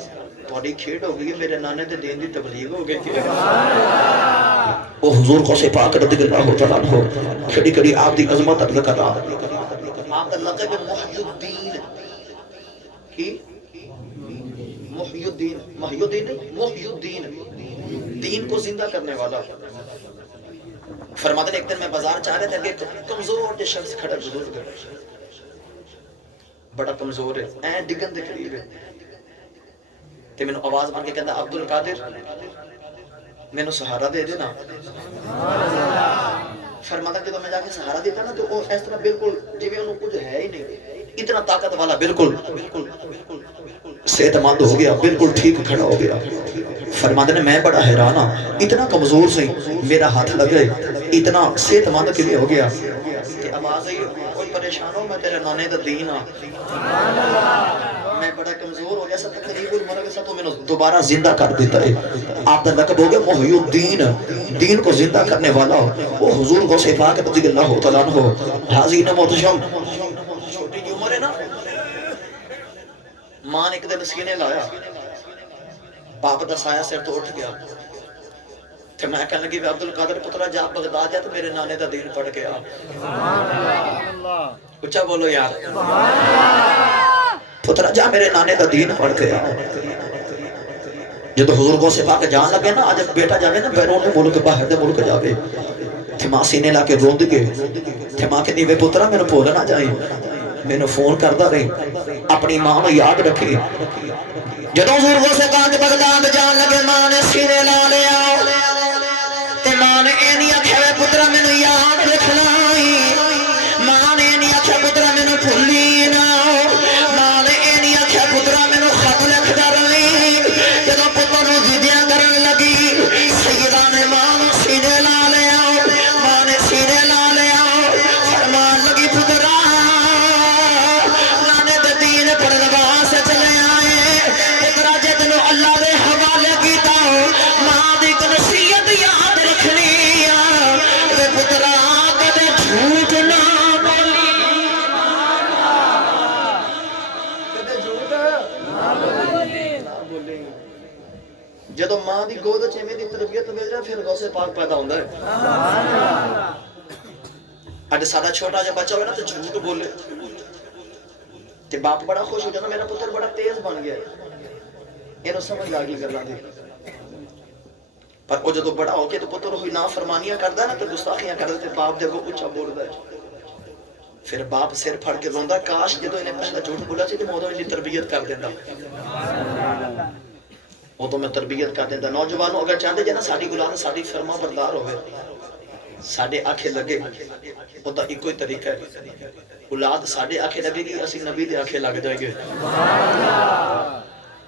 تھوڑی کھیڑ ہو گئی میرے نانے تے دین دی تبلیغ ہو گئی وہ حضور کو سے پاک رضی اللہ تعالیٰ عنہ کھڑی کھڑی آپ دی عظمت عرض کر رہا آپ کا لقب محی الدین کی محی الدین محی الدین محی الدین دین کو زندہ کرنے والا فرماتے ہیں ایک دن میں بازار چاہ رہے تھے کہ کمزور جو شخص کھڑا بزرگ ہے بڑا کمزور ہے این ڈگن دے قریب ہے کہ میں نے آواز بن کے کہتا عبد القادر میں نے سہارا دے دینا فرماتا کہ تو میں جا کے سہارا دیتا نا تو وہ اس طرح بالکل جی میں انہوں کچھ ہے ہی نہیں اتنا طاقت والا بالکل صحت مند ہو گیا بالکل ٹھیک کھڑا ہو گیا فرماتے نے میں بڑا حیران ہوں اتنا کمزور سے میرا ہاتھ لگے اتنا صحت مند کے لیے ہو گیا کہ آواز آئی کوئی پریشان ہو میں تیرے نانے دا دین ہاں میں بڑا کمزور ہو گیا سب تقریب المرہ کے ساتھ تو میں نے دوبارہ زندہ کر دیتا ہے آپ دا لقب ہو گیا محی الدین دین کو زندہ کرنے والا وہ حضور کو سے پاک رضی اللہ تعالیٰ عنہ حاضرین محتشم چھوٹی کی عمر ہے نا ماں نے ایک دن سینے لایا باپ دا سایہ سر تو اٹھ گیا کہ میں کہنے لگی عبد القادر پترہ جا بغداد جا تو میرے نانے دا دین پڑھ کے آ اچھا بولو یار پترہ جا میرے نانے دا دین پڑھ کے آ جو تو حضور کو سے پاک جان لگے نا آج بیٹا جاوے نا بیرون ملک باہر دے ملک جاوے تھے ماں سینے لا کے روند گئے تھے ماں کے نیوے پترہ میں نے بھولا نہ جائیں میں نے فون کردہ رہے اپنی ماں میں یاد رکھے جدوں حضور کو سے پاک بغداد جان لگے ماں نے سینے لا لے آؤ تے ماں نے اینی آکھے پترہ میں نے یاد رکھنا ماں نے اینی آکھے پترہ میں نے بھولی نہ ماں نے اینی آکھے پترہ میں نے خط لکھ در لی جدوں پتر نو ضدیاں کرن لگی سیدہ نے ماں نے سینے لا لے آؤ ماں نے سینے لا لے آؤ فرمان لگی پترہ نانے دے دین پڑھن واسطے چلے آئے پترہ جے تینوں اللہ دے حوالے کیتا ماں دی نصیحت یاد رکھنی تے پترہ کدے جھوٹ نہ بولی کدے جھوٹ نہ بولی جدو ماں دی گود چیمے دی تربیت مل جائے پھر غوث پاک پیدا ہوندہ ہے اج سادہ چھوٹا جب بچہ ہوئے نا تو جھوٹ بولے تے باپ بڑا خوش ہو جانا میرا پتر بڑا تیز بن گیا ہے یہ نو سمجھ لاگی کرنا دے پر وہ جدو بڑا ہو کے تو پتر ہوئی نافرمانیاں کردہ نا تو گستاخیاں کردہ تے باپ دیکھو اچھا بول رہا ہے پھر باپ سر پھڑ کے روندہ کاش جدو انہیں پہلا جھوٹ بولا چاہتے موضوع انہیں تربیت کر دیندہ وہ تو میں تربیت کر دیندہ نوجوانوں اگر چاہتے جانا ساری گلان ساری فرما بردار ہوئے ساڑھے آنکھیں لگے وہ تو ایک کوئی طریقہ ہے اولاد ساڑھے آنکھیں لگے گی اسی نبی دے آنکھیں لگ جائے گے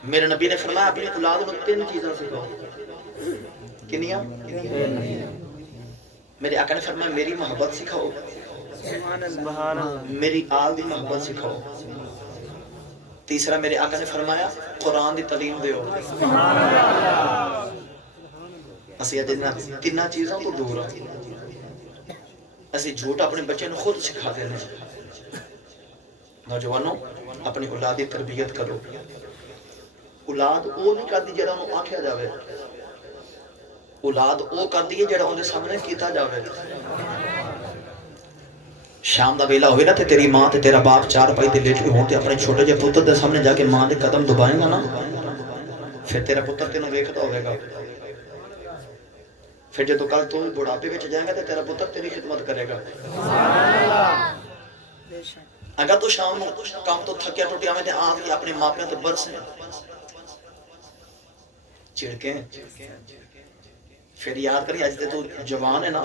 میرے نبی نے فرمایا اپنی اولاد نے 3 چیزیں سکھاؤ کنیاں میرے آقا نے فرمایا میری محبت سکھاؤ میری آل دی محبت سکھاؤ تیسرا میرے آقا نے فرمایا قرآن دی تعلیم دیو اسی ادنا 3 چیزوں تو دور ہیں اسی جھوٹ اپنے بچے نے خود سکھا دینے نوجوانوں اپنی اولاد کی تربیت کرو. اولاد وہ نہیں کرتی جڑا انہوں آکھیا جاوے, اولاد وہ کرتی ہے جڑا انہوں سامنے کیتا جاوے. شام دا ویلا ہوئے نا تے تیری ماں تے تیرا باپ چار پائی تے لیٹ کے ہوں تے اپنے چھوٹے جے پتر دے سامنے جا کے ماں دے قدم دبائیں گا نا, پھر تیرا پتر تینوں ویکھدا ہوئے گا. پھر جے تو کل تو بڑھاپے وچ جائے گا تے تیرا پتر تیری خدمت کرے گا. اگر تو شام کام تو تھکیا ٹوٹیا میں تے آ کے اپنے ماں پیوں تے برسے چڑکیں, پھر یاد کری اج تے تو جوان ہے نا,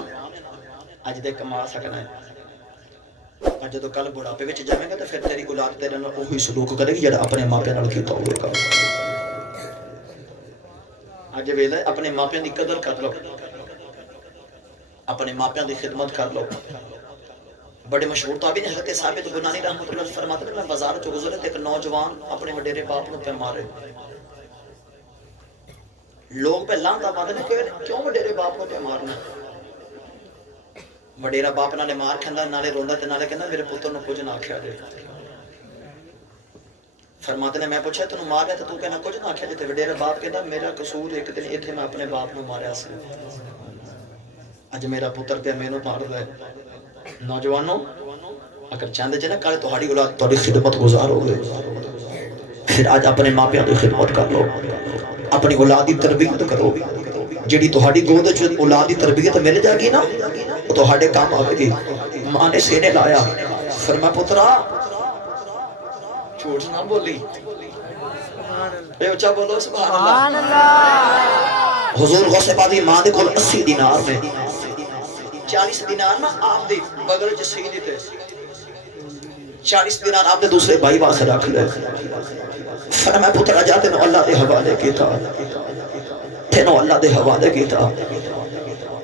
اج تے کما سکنا ہے. اج تو کل بڑھاپے وچ جاویں گا تے پھر تیری اولاد تیرے نال وہی سلوک کرے گی جڑا اپنے ماں پیوں نال کیتا ہوئے گا. اج ویلے اپنے ماں پیوں دی قدر کر لو, اپنے ماں پیوں دی خدمت کر لو. بڑے مشہور تابعین حضرت ثابت بنانی رحمۃ اللہ فرماتے ہیں, میں بازار چ گزرے تے ایک نوجوان اپنے وڈیرے باپ نوں پہ مارے. لوگ پہ لانتا پاتے ہیں کہ کیوں وڈیرے باپ نوں پہ مارنا. وڈیرا باپ نالے مار کھندا نالے روندا تے نالے کہندا میرے پتر نوں کچھ نہ آکھیا جے. فرماتے نے میں پوچھا تینوں ماریا تے تو کہنا کچھ نہ آکھیا جے, تے وڈیرا باپ کہندا میرا قصور ایک دن ایتھے میں اپنے باپ نوں ماریا سی, اج میرا پتر تے مینوں ماردا ہے. نوجوانوں اگر چاہتے جے نا کل تہاڈی اولاد تہاڈی خدمت گزار ہو گئے, پھر آج اپنے ماں پیوں دی خدمت کر لو, اپنی اولاد دی تربیت کرو. جڑی تہاڈی گود وچ اولاد دی تربیت مل جائے گی نا وہ تہاڈے کام آوے گی. ماں نے سینے لایا, فرمایا پترا جھوٹ نہ بولی, اے اچھا بولو سبحان اللہ. حضور غوث پاک ماں دے کول 80 دینار نے, 40 دینار نا آپ دی بغل چ سی دیتے, 40 دینار آپ نے دوسرے بھائی واسطے رکھ لے. فرمایا پتر جا تینوں اللہ دے حوالے کیتا, تینوں اللہ دے حوالے کیتا.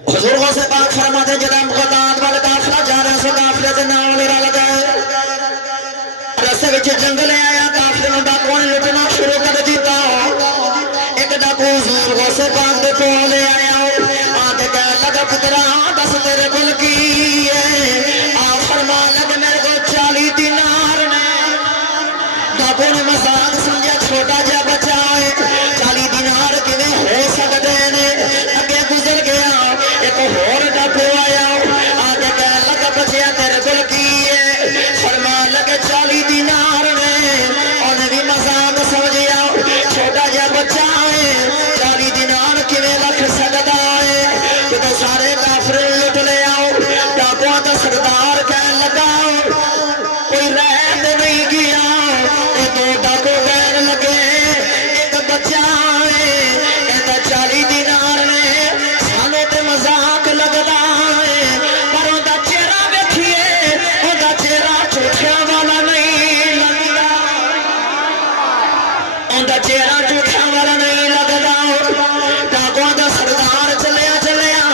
حضور غوث پاک فرماتے جناب قطات وال قافلہ جا رہا سو, قافلے دے نال رل گئے, رستے وچ جنگل آیا, قافلے نوں ڈاکو نے لٹنا شروع کر دیتا. ایک ڈاکو حضور غوث پاک دے کول آیا, آ کے کہنے لگا پترا دس تیرے کول کی ہے. آ فرمان لگا میرے کول 40 دینار نے. ڈاکو نے مذاق سمجھا, چھوٹا جا بچہ ہے, 40 دینار کیویں ہو سکدے نے. اگے گزر گیا, ایک ہور ڈاکو آیا, آ کے کہنے لگا بچیا تیرے کول کی ہے. فرمان لگا 40 دینار نے. انہیں بھی مذاق سمجھیا, چھوٹا جا بچہ ہے, 40 دینار کیویں رکھ سکدا ہے. تو سارے کافر لٹ لے آؤ. ڈاکواں دا سردار کہنے لگا کوئی رہ تے نہیں گیا. اے دو ڈاکو کہنے لگے ایک بچہ ہے, اے 40 دینار نے. سانوں تے مذاق لگدا ہے, پر اوندا چہرہ ویکھیے, اوندا چہرہ جھوٹیاں والا نہیں لگدا, اوندا چہرہ جھوٹیاں والا نہیں لگدا. ڈاکواں دا سردار چلیا چلیا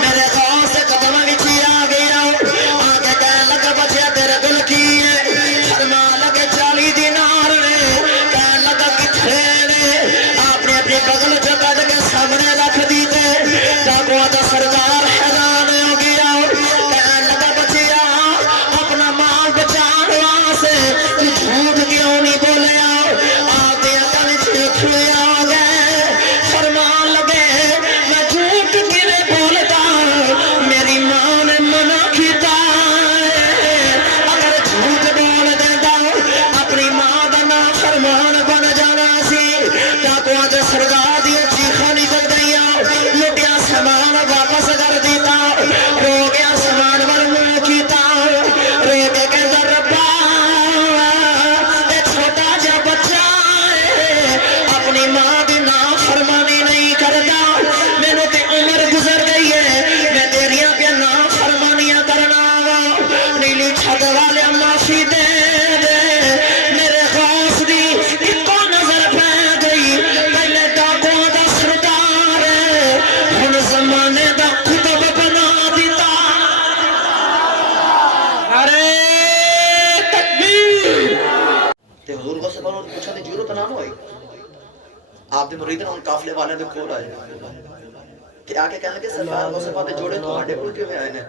میرے غوث دے قدم وچ آ گیا, آ کے کہنے لگا بچیا تیرے کول کی ہے. فرمان لگے 40 دینار نے. کہنے لگا کتھے نے. آپ نے اپنی بغل چ کڈ کے سامنے رکھ دیتے. ڈاکواں دا سردار حیران ہو گیا, کہنے لگا بچیا اپنا مال بچان واسطے تو جھوٹ کیوں نہیں بولیا. آپ دے اکل وچ کھویا آ گئے. فرمان لگے میں جھوٹ کیویں بولدا, میری ماں نے منع کیتا ہے. اگر جھوٹ بول دیندا اپنی ماں دا نافرمان بن جانا سی. ڈاکواں دے سردار دی چیخاں نکل گئیاں, لٹیا سامان واپس کر دیتا. رو گیا سامان ول منہ کیتا, رو کے کہندا ربا اے چھوٹا جا بچہ ہے, اپنی ماں دی نافرمانی نہیں کردا. مینوں تے عمر گزر گئی ہے, میں تیریاں پہ نافرمانیاں کرنا وا. نیلی چھت والے معافی دے دے, میرے غوث دی اکو نظر پہ گئی. پہلے ڈاکواں دا سردار ہے, ہن زمانے دا قطب بنا دیتا. ارے تکبیر. تے حضور غوث پاک نوں پوچھن دی ضرورت نہ ہوئی. آپ دے مرید نے قافلے والے دے کول آئے تے آ کے کہنے لگے سرکار غوث پاک دے جوڑے تہاڈے کول کیویں آئے نے.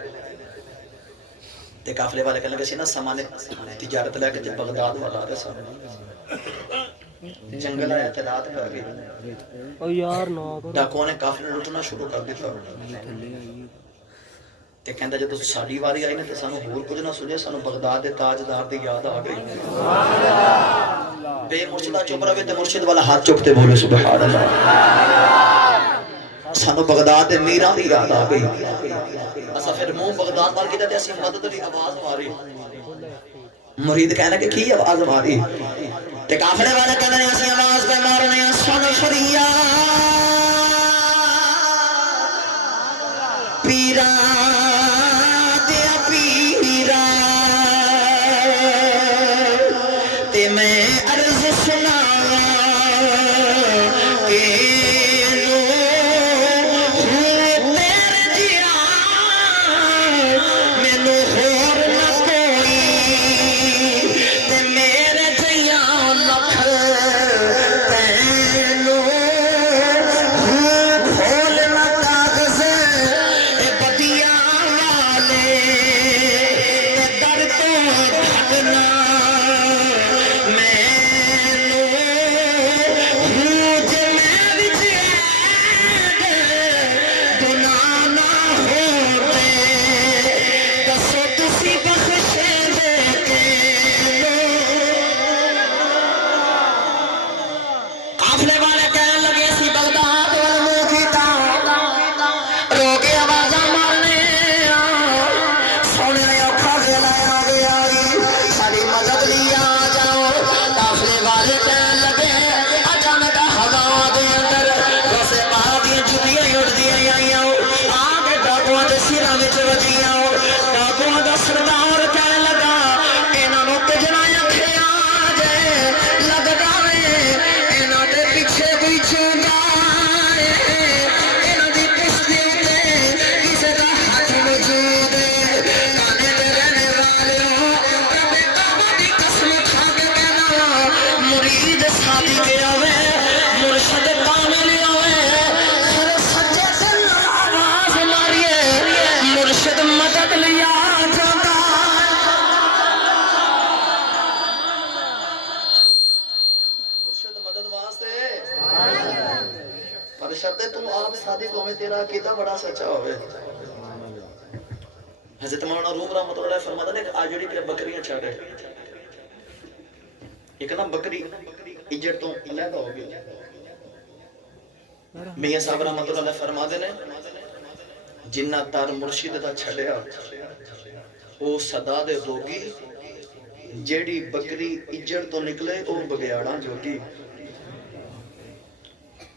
تے قافلے والے کہنے لگے سی نا سامان تجارت لے کے بغداد والا آ رہے سن جنگل آیا تے رات پہ گئی او یار نا ڈاکوؤں نے قافلے لٹنا شروع کر دیتا تے کہندا جے تسی ساڈی واری آئی نا تے سانو ہور کچھ نہ سنیا سانو بغداد دے تاجدار دی یاد آ گئی بے مرشدہ چپ رہے تے مرشد والا ہاتھ چکتے بولے سبحان اللہ سانو بغداد دے میراں دی یاد آ گئی اسا پھر منہ بغداد وال کیتا تے اسی مدد دی آواز ماری مرید کہنا کہ کی آواز ماری تے قافلے والے کہندے نے اسی آواز پہ مارنے سن شریعہ پیرا دیا پیرا تے میں عرض سنا کہ حضرت مولانا روم رحمۃ اللہ علیہ فرماتا ہے کہ آج جڑی کہ بکریاں چڑھ رہے ایک نا بکری اجڑ تو علیحدہ ہو گئی میاں صاحب رحمۃ اللہ علیہ فرماتے ہیں جنہ تار مرشد دا چھڑیا او صدا دے ہوگی جیڑی بکری اجڑ تو نکلے او بگیاڑاں جوگی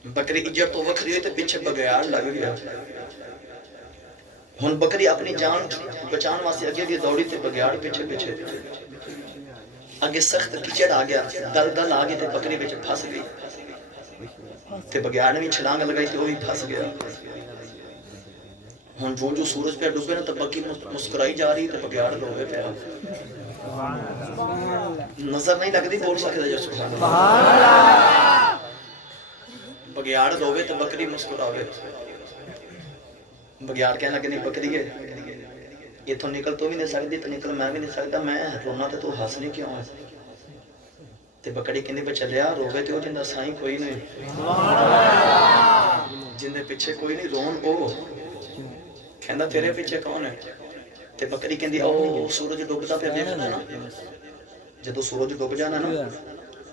بکری اجڑ تو وکھری ہوئی تے پیچھے بگیاڑ لگ گیا ہن بکری اپنی جان بچان واسطے اگے اگے دوڑی تے بگیاڑ پیچھے پیچھے اگے سخت کیچڑ آ گیا دل دل آ گئی تے بکری وچ پھس گئی تے بگیاڑ نے چھلانگ لگائی تے وہ بھی پھس گیا ہن جو سورج پہ ڈوبے نا تے بکری مسکرائی جا رہی تے بگیاڑ روے پیا نظر نہیں لگدی بول سکدا جو سبحان اللہ بگیاڑ روے تے بکری مسکراوے بگیار کہنا کہ نہیں بکری ہے یہ تو نکل تو بھی نہیں سکتی تو نکل میں بھی نہیں سکتا میں رونا تو ہس نہیں کیوں ہے تے بکری کہنے پہ چلیا روے تے وہ جندہ سائیں کوئی نہیں جندے پیچھے کوئی نہیں رون او کہندہ تیرے پیچھے کون ہے تے بکری کہندی او سورج ڈوبتا پہ دیکھنا نا جدو سورج ڈوب جانا نا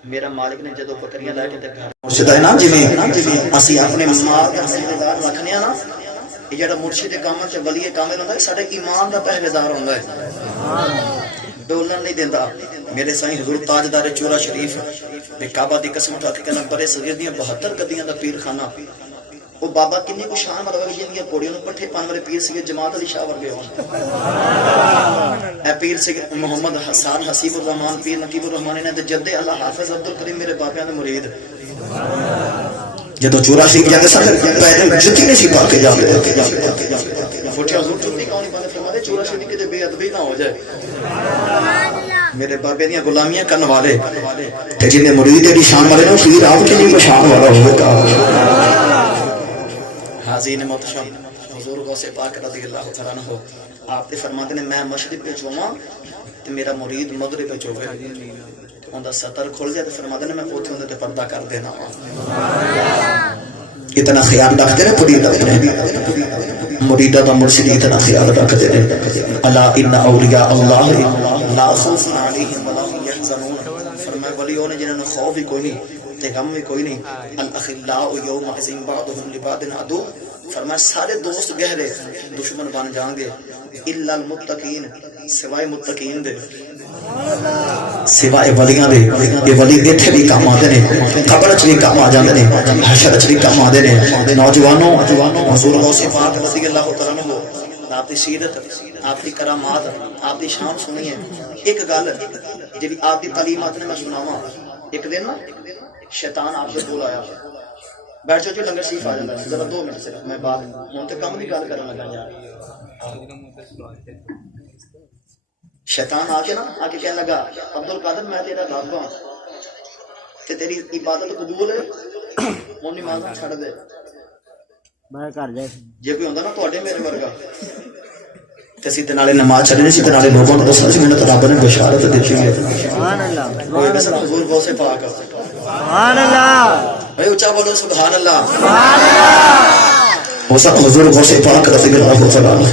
میرا مالک نے جدو بکریاں لائے کے گھر مرشدہ ہے نا جی میں اسی اپنے مال کا پہلےدار رکھنے نا یہ جڑا مرشد کامل تے ولی کامل ہوندا ہے ساڈے ایمان دا پہلےدار ہوندا ہے ڈولن نہیں دیندا میرے سائیں حضور تاجدار چورا شریف بے کعبہ دی قسم اٹھا کے کہنا برے صغیر دیاں 72 گدیاں دا پیر خانہ وہ بابا کنی کو شان والا وگی جن پوڑیوں نوں پٹھے پان والے پیر سگے جماعت علی شاہ ورگے ہون اے پیر سگے محمد حسان حسیب الرحمان پیر نقیب الرحمان نے تے جد اللہ حافظ عبد الکریم میرے باپیاں دے مرید جدو چورا سی جاندے سن پیدل جتی نہیں سی پا کے جاندے فوٹیا حضور چوری کون نہیں بندے فرماتے چورا سی کہ بے ادبی نہ ہو جائے میرے بابے دیاں غلامیاں کرن والے تے جن مرید دی شان والے نو پیر آپ کی نہیں شان والا ہوتا حاضرین محترم حضور غوث پاک رضی اللہ تعالی عنہ آپ نے فرماتے ہیں میں مشرق پہ چواں تے میرا مرید مغرب پہ چوے ان دا ستر کھل جائے تو فرماتے ہیں میں اوتھے اندر تے پردہ کر دینا اتنا خیال رکھتے ہیں مریدہ دا مرشد اتنا خیال رکھتے ہیں الا ان اولیاء اللہ لا خوف علیہم ولا هم يحزنون فرمایا ولیوں نے جنہوں نے خوف ہی کوئی نہیں تے غم بھی کوئی نہیں الاخلاء یومئذ بعضهم لبعض عدو فرمایا سارے دوست گہرے دشمن بن جائیں گے الا المتقین سوائے متقین دے سوائے ولیاں دے یہ ولی ایتھے بھی کام آتے ہیں قبر وچ بھی کام آ جاندے نے حشر وچ بھی کام آتے ہیں نوجوانوں حضور غوث پاک رضی اللہ تعالی عنہ آپ کی سیرت آپ کی کرامات آپ کی شان سنی ہے ایک گل جی آپ کی تعلیمات نے میں سناواں ایک دن نا شیطان آپ کے کول آیا بیٹھ جاؤ لنگر شریف آ جاتا ہے ذرا 2 منٹ صرف میں بات ہوں تو کم کی گل کرنے لگا یار شیطان آ کے نا آ کے کہنے لگا عبد القادر میں تیرا رب ہاں تے تیری عبادت قبول ہے ہن نماز چھڑ دے میں کر جائے جے کوئی ہوندا نا تواڈے میرے ورگا تے سیدھے نالے نماز چھڑنے سیدھے نالے لوگوں کو دسنا سی میں تے رب نے بشارت دتی ہے سبحان اللہ کوئی نہ حضور غوث پاک سبحان اللہ بھائی اونچا بولو سبحان اللہ سبحان اللہ وہ سب حضور غوث پاک رضی اللہ تعالی عنہ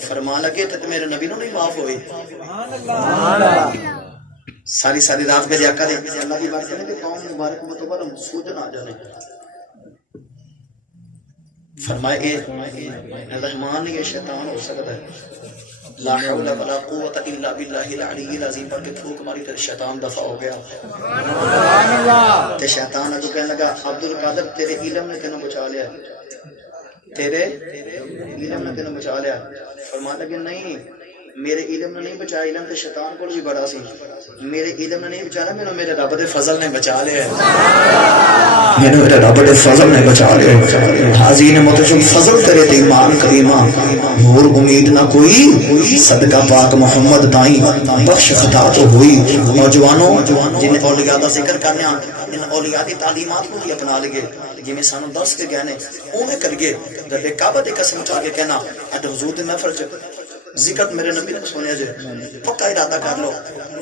فرمان لگے تے میرے نبی نو نہیں معاف ہوئی سبحان اللہ ساری ساری رات میرے آقا نے اللہ کی بات کرنے کہ قوم مبارک متبر سوجن آ جانے فرمائے رحمان نہیں یہ شیطان ہو سکتا ہے لا حول ولا قوت الا باللہ العلی العظیم پر کے پھوک ماری تے شیطان دفع ہو گیا سبحان اللہ تے شیطان اگوں کہنے لگا عبد القادر تیرے علم نے تینوں بچا لیا تیرے علم نے تینوں بچا لیا فرمان لگے نہیں میرے علم نے نہیں بچایا علم تے شیطان کو بھی بڑا سی میرے علم نے نہیں بچایا مینوں میرے رب دے فضل نے بچا لیا مینوں میرے رب دے فضل نے بچا لیا حاضرین محترم فضل کرے تے ایمان کریمہ اور امید نہ کوئی صدقہ پاک محمد تائیں بخش خطا تو ہوئی نوجوانوں جن اولیاء دا ذکر کرنے ان اولیاء دی تعلیمات کو بھی اپنا لگے جویں سانوں دس کے گئے نے اوویں کریے رب کعبہ دی قسم اٹھا کے کہنا اج حضور دے محفل چ ذکر میرے نبی نے سنیا جے پکا ارادہ کر لو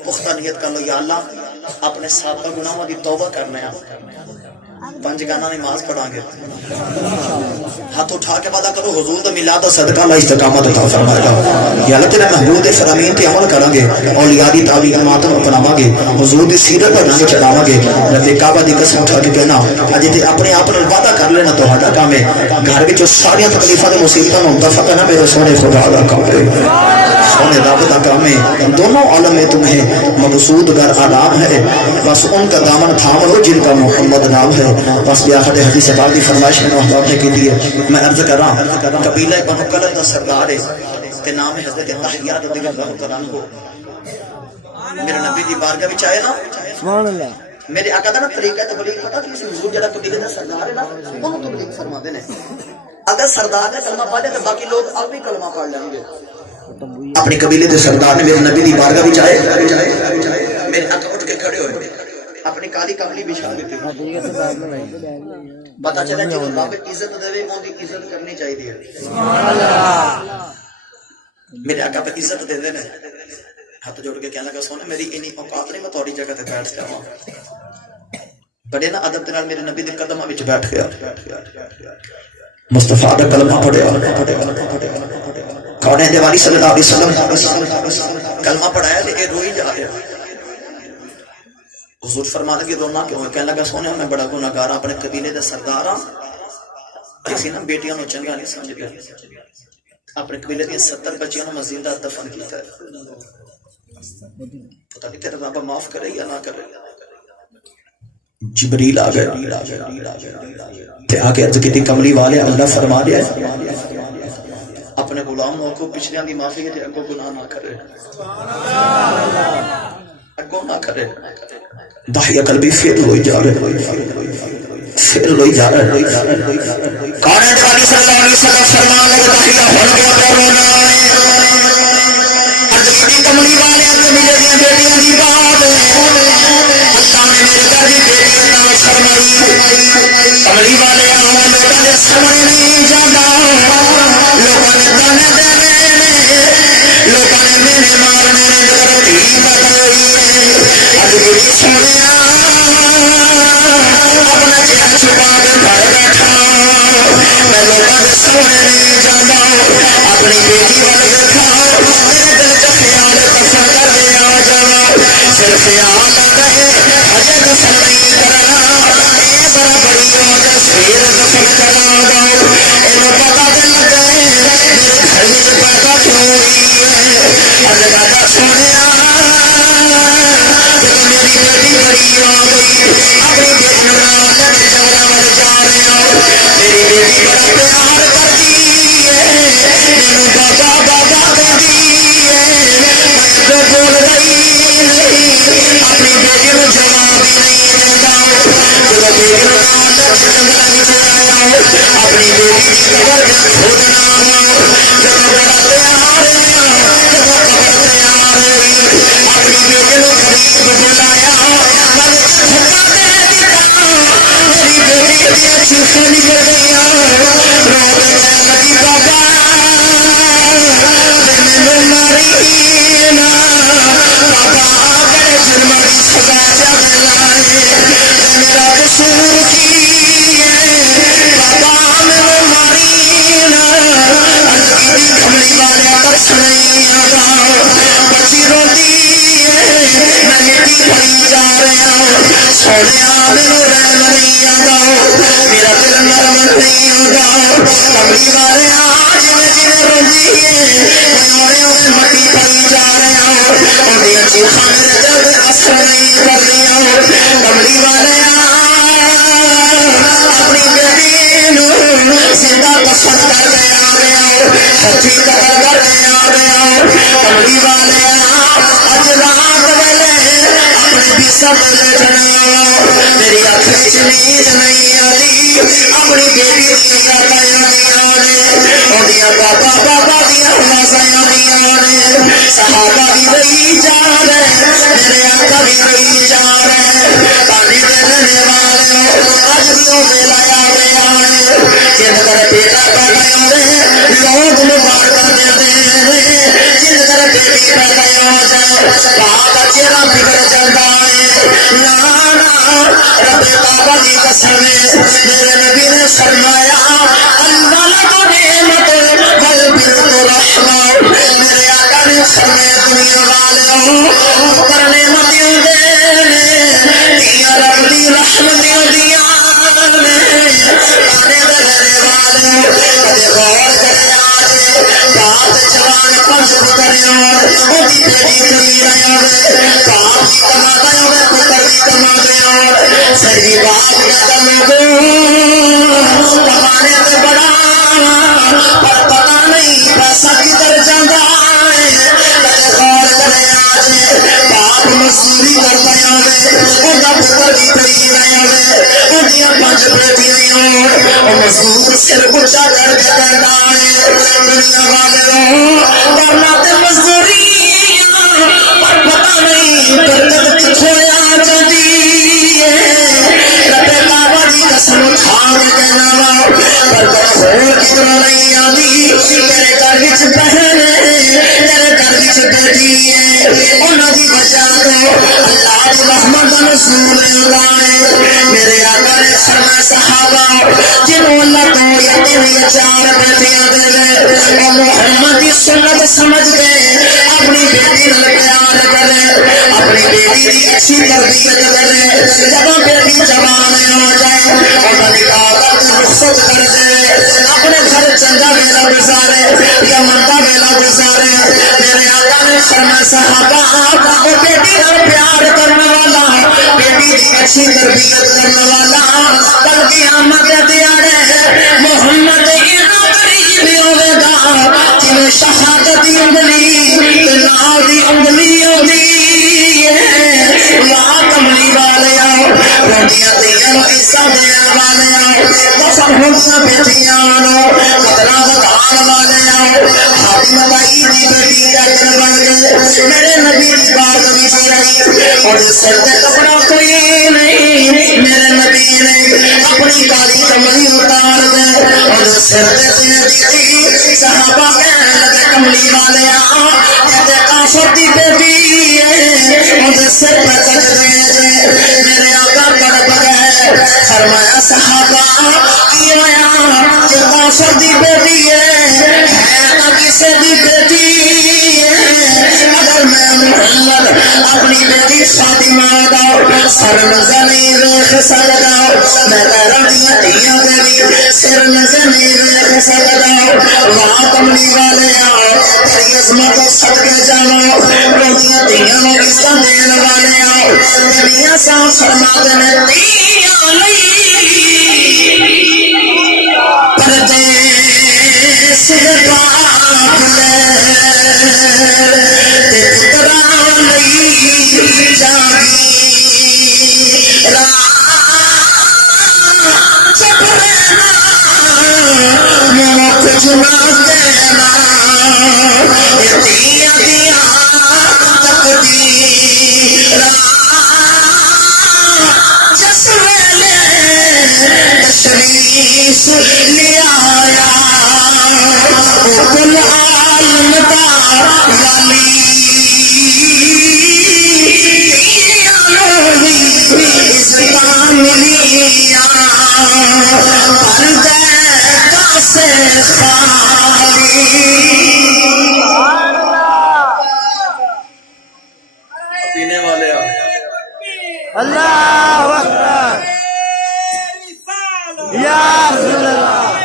پختہ نیت کر لو یا اللہ اپنے سابقہ گناہوں دی توبہ کرنے ہیں 5 گانا نماز پڑھا گے ہاتھ اٹھا کے وعدہ کرو حضور دا میلاد دا صدقہ اللہ استقامت عطا فرمائے گا یا اللہ تیرے محبوب فرامین تے عمل کریں گے اولیاء دی تعلیمات کو اپناواں گے حضور دی سیرت پر رنگ چڑھاواں گے رب کعبہ دی قسم اٹھا کے کہنا اج تے اپنے آپ نال وعدہ کر لینا تہاڈا کام ہے گھر وچ ساری تکلیفاں تے مصیبتاں نوں دفع کرنا میرے سونے خدا دا کام ہے سونے رب دا کام ہے دونوں عالم میں تمہیں مقصود گھر آرام ہے بس ان کا دامن تھام لو جن کا محمد نام ہے بس بیاخد حدیث پاک کی فرمائش میں محباب نے کی دی ہے میں عرض کر رہا ہوں قبیلہ بنو کلب دا سردار ہے تے نام ہے حضرت احیاء رضی اللہ تعالی عنہ میرے نبی دی بارگاہ وچ آئے نا سبحان اللہ میرے آقا دا نا طریقہ تبلیغ پتہ کی حضور جڑا قبیلے دا سردار ہے نا اونوں تبلیغ فرماندے نے اگر سردار نے کلمہ پڑھ لیا تے باقی لوگ اب بھی کلمہ پڑھ لیں گے اپنے قبیلے دے سردار نے میرے نبی دی بارگاہ وچ آئے میرے آقا اٹھ کے کھڑے ہوئے اپنی کالی کملی بچھا دیتے پتہ چلا جو رب عزت دے اون دی عزت کرنی چاہیے میرے آقا پہ عزت دے دے نے ہاتھ جوڑ کے کہنے لگا سونے میری انی اوقات نہیں میں تھوڑی جگہ تے بیٹھ جاواں بڑے نا ادب نال میرے نبی دے قدماں وچ بیٹھ گیا مصطفیٰ دا کلمہ پڑھیا کون دے والی صلی اللہ علیہ وسلم کلمہ پڑھایا تے اے روئی جا رہا حضور فرما لگے رونا کیوں ہے کہنے لگا سونے میں بڑا گناہگار اپنے قبیلے دا سردار ہاں کسی نا بیٹیاں نو چنگا نہیں سمجھ گیا اپنے قبیلے دی 70 بچیاں نو زندہ دفن کیتا ہے پتہ نہیں تیرا رب معاف کرے یا نہ کرے جبریل آ گئے تے آ کے عرض کی کملی والے اللہ فرما رہا ہے اپنے غلام نو کو پچھلیاں دی معافی تے اگوں گناہ نہ کرے اگوں نہ کرے داہیہ قلبی فیل ہوئی جا رہے فیل ہوئی جا رہے کون ہے والی صلی اللہ علیہ وسلم فرمان لگے داہیہ ہو گیا کرونا حضرت کملی والے میرے بیٹیاں دی بات اللہ نے میرے گھر دی بیٹیاں نام فرمائی کملی والے لوگوں نے سمجھ نہیں جانا لوگوں نے کملی والے آج میں جنہیں روزی ہے مٹی پائی جا رہے ہیں انہیں اچھی خامر جب اثر نہیں کر رہی کملی والے اپنی بیٹی زندہ پسند کر گیا سچی قدر کر گیا کملی والے اج رات ویلے اپنے بھی سب لیٹنا میری اکھ وچ نیند نہیں آتی اپنی بیٹی دی یاداں آندیاں بابا بابا دیا آوازاں آندیاں صحابہ بھی رہی جا رہے میرے آقا بھی رہی جا رہے پانی دے رہنے والے اج بھی وہ ویلا آ گیا جن کر بیٹا پیدا ہوئے لوگ مبارک دے جن کر بیٹی پیدا ہو جائے باپ چہرہ بگڑ جاتا ہے نا رب کعبہ کی قسم میرے نبی نے فرمایا اللہ تو نعمت والبر رحمہ میرے آقا نے فرمایا دنیا والوں پر نعمتیں دے دیا رب دی رحمتیں دیا آنے رہنے والوں کدے غور کرے آج بات جوان پنج پتر وہ بھی بیٹی کری رہے باپ کی کما گئے پتر کی کما گئے سری باپ کا کمانے سے بڑا پر پتا نہیں پیسہ کدھر جانا ہے غور کرے آج باپ مزدوری کرتا ہے پتر بھی کری رہے پانچ بیٹیاں مزدور سر بچا کر کے کرتا ہے دنیا والوں کرنا تو مزدوری پر پتا نہیں برکت کھویا جاتی ہے رب کعبہ دی قسم کھا کے کہنا برکت کھول کدھروں نہیں آتی میرے گھر وچ بہن میرے گھر وچ بیٹی ہے انہاں دی وجہ تو اللہ دی رحمت دا نزول ہے میرے آقا نے فرمایا صحابہ جنہوں اللہ تو یتیم چار بیٹیاں دے دے اور محمد کی سنت سمجھ گئے اپنی بیٹی نال پیار کرے اپنی بیٹی کی اچھی تربیت کرے جب بیٹی جوان ہو جائے اور نکاح کر کے رخصت کر دے اپنے گھر چنگا ویلا گزارے یا مندا ویلا گزارے میرے آقا نے فرمایا صحابہ وہ بیٹی نال پیار کرنے والا بیٹی کی اچھی تربیت کرنے والا کل قیامت دے دیاڑے محمد اتنا قریب ہوے گا جویں شہادت دی انگلی تے نال دی انگلی ہوندی ہے لا کملی والے آؤ روٹیاں دیاں نو حصہ دینے والے آؤ دفن ہوندیاں بیٹیاں نو قدرہ بتان والے آؤ خاتمہ بائی دی بیٹی جاکر بن گئے میرے نبی دی بات بھی رہی اور سر تے کپڑا کوئی نہیں میرے نبی نے اپنی کالی کملی اتار دے اور سر تے دیتی صحابہ کہنے لگے کملی والے کہتے کافر دی بیٹی ہے اور سر پہ تک دے میرے آقا تڑپ گئے فرمایا صحابہ کی ہویا کہ کافر دی بیٹی ہے نہ کسی دی بیٹی اگر میں محمد اپنی بیٹی فاطمہ دا سر نظر نہیں دیکھ سکتا میں غیرہ دیا دیا بیٹی سر نظر نہیں دیکھ سکتا وہاں کملی والے آؤ تیری عظمت سب کے جاؤ روٹیاں دیا نو عزت دینے والے آؤ میاں صاحب فرما دینے دیا نہیں پردیس باپ لے تے پترا لئی جاگی چپ رہنا موت جنا دینا دیا دیا تقدیر جس ویلے تشریف لے آیا کل عالم کا والی پینے والے اللہ اکبر یا رسول اللہ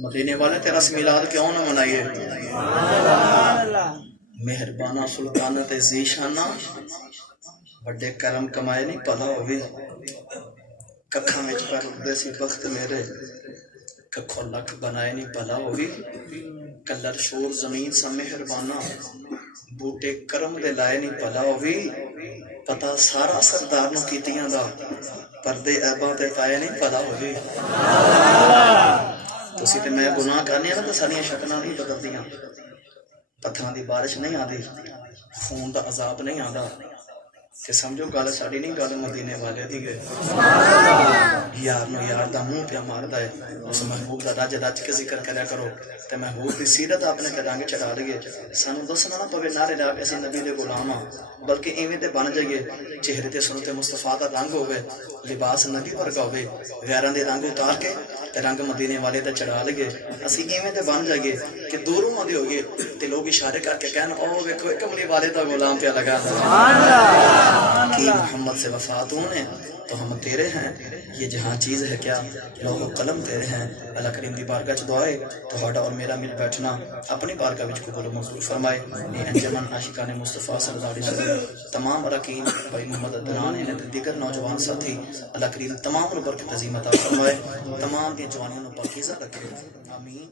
مدینے والے تے رسم میلاد کیوں نہ منائیے؟ سبحان اللہ مہربانہ سلطانہ تے ذیشانہ بڑے کرم کمائے نہیں پلا ہوگی ککھاں وچ پر اڑدے سی بخت میرے ککھوں لکھ بنائے نہیں پلا ہوگی کلر شور زمین سا مہربانہ بوٹے کرم دے لائے نہیں پلا ہوگی پتہ سارا سردار نو کیتیاں دا پردے عیباں تے پائے نہیں پلا ہوگی تسی تے میں گناہ کرنے نا تو ساریاں شکلاں نہیں بدلدیاں پتھراں دی بارش نہیں آدی خون دا عذاب نہیں آندا کہ سمجھو گل ساڈی نہیں گل مدینے والے دی گئے یار نو یار دا منہ پیا ماردا ہے اس محبوب دا رج رج کے ذکر کریا کرو تے محبوب دی سیرت اپنے تے رنگ چڑھا لئیے سانو دسنا نہ پوے نعرے لا کے اسی نبی دے غلام ہاں بلکہ ایویں تے بن جائیے چہرے تے سنت مصطفیٰ دا رنگ ہوے لباس نبی ورگا ہوے غیراں دے رنگ اتار کے تے رنگ مدینے والے تے چڑھا لئیے اسی ایویں تے بن جائیے کہ دوروں مدے ہوئے تے لوگ اشارے کر کے کہن او ویکھو کملی والے دا غلام پیا لگا سبحان اللہ کہ محمد سے وفات ہونے تو ہم تیرے ہیں یہ جہاں چیز ہے کیا لوح و قلم تیرے ہیں اللہ کریم دی بارگاہ چ دعائے تہاڈا اور میرا مل بیٹھنا اپنی بارگاہ وچ قبول و منظور فرمائے یہ انجمن عاشقان مصطفیٰ صلی اللہ علیہ وسلم تمام اراکین بھائی محمد عدنان ہیں دیگر نوجوان ساتھی اللہ کریم تمام نو برکت عظیم عطا فرمائے تمام دی جوانیاں نو پاکیزہ رکھے آمین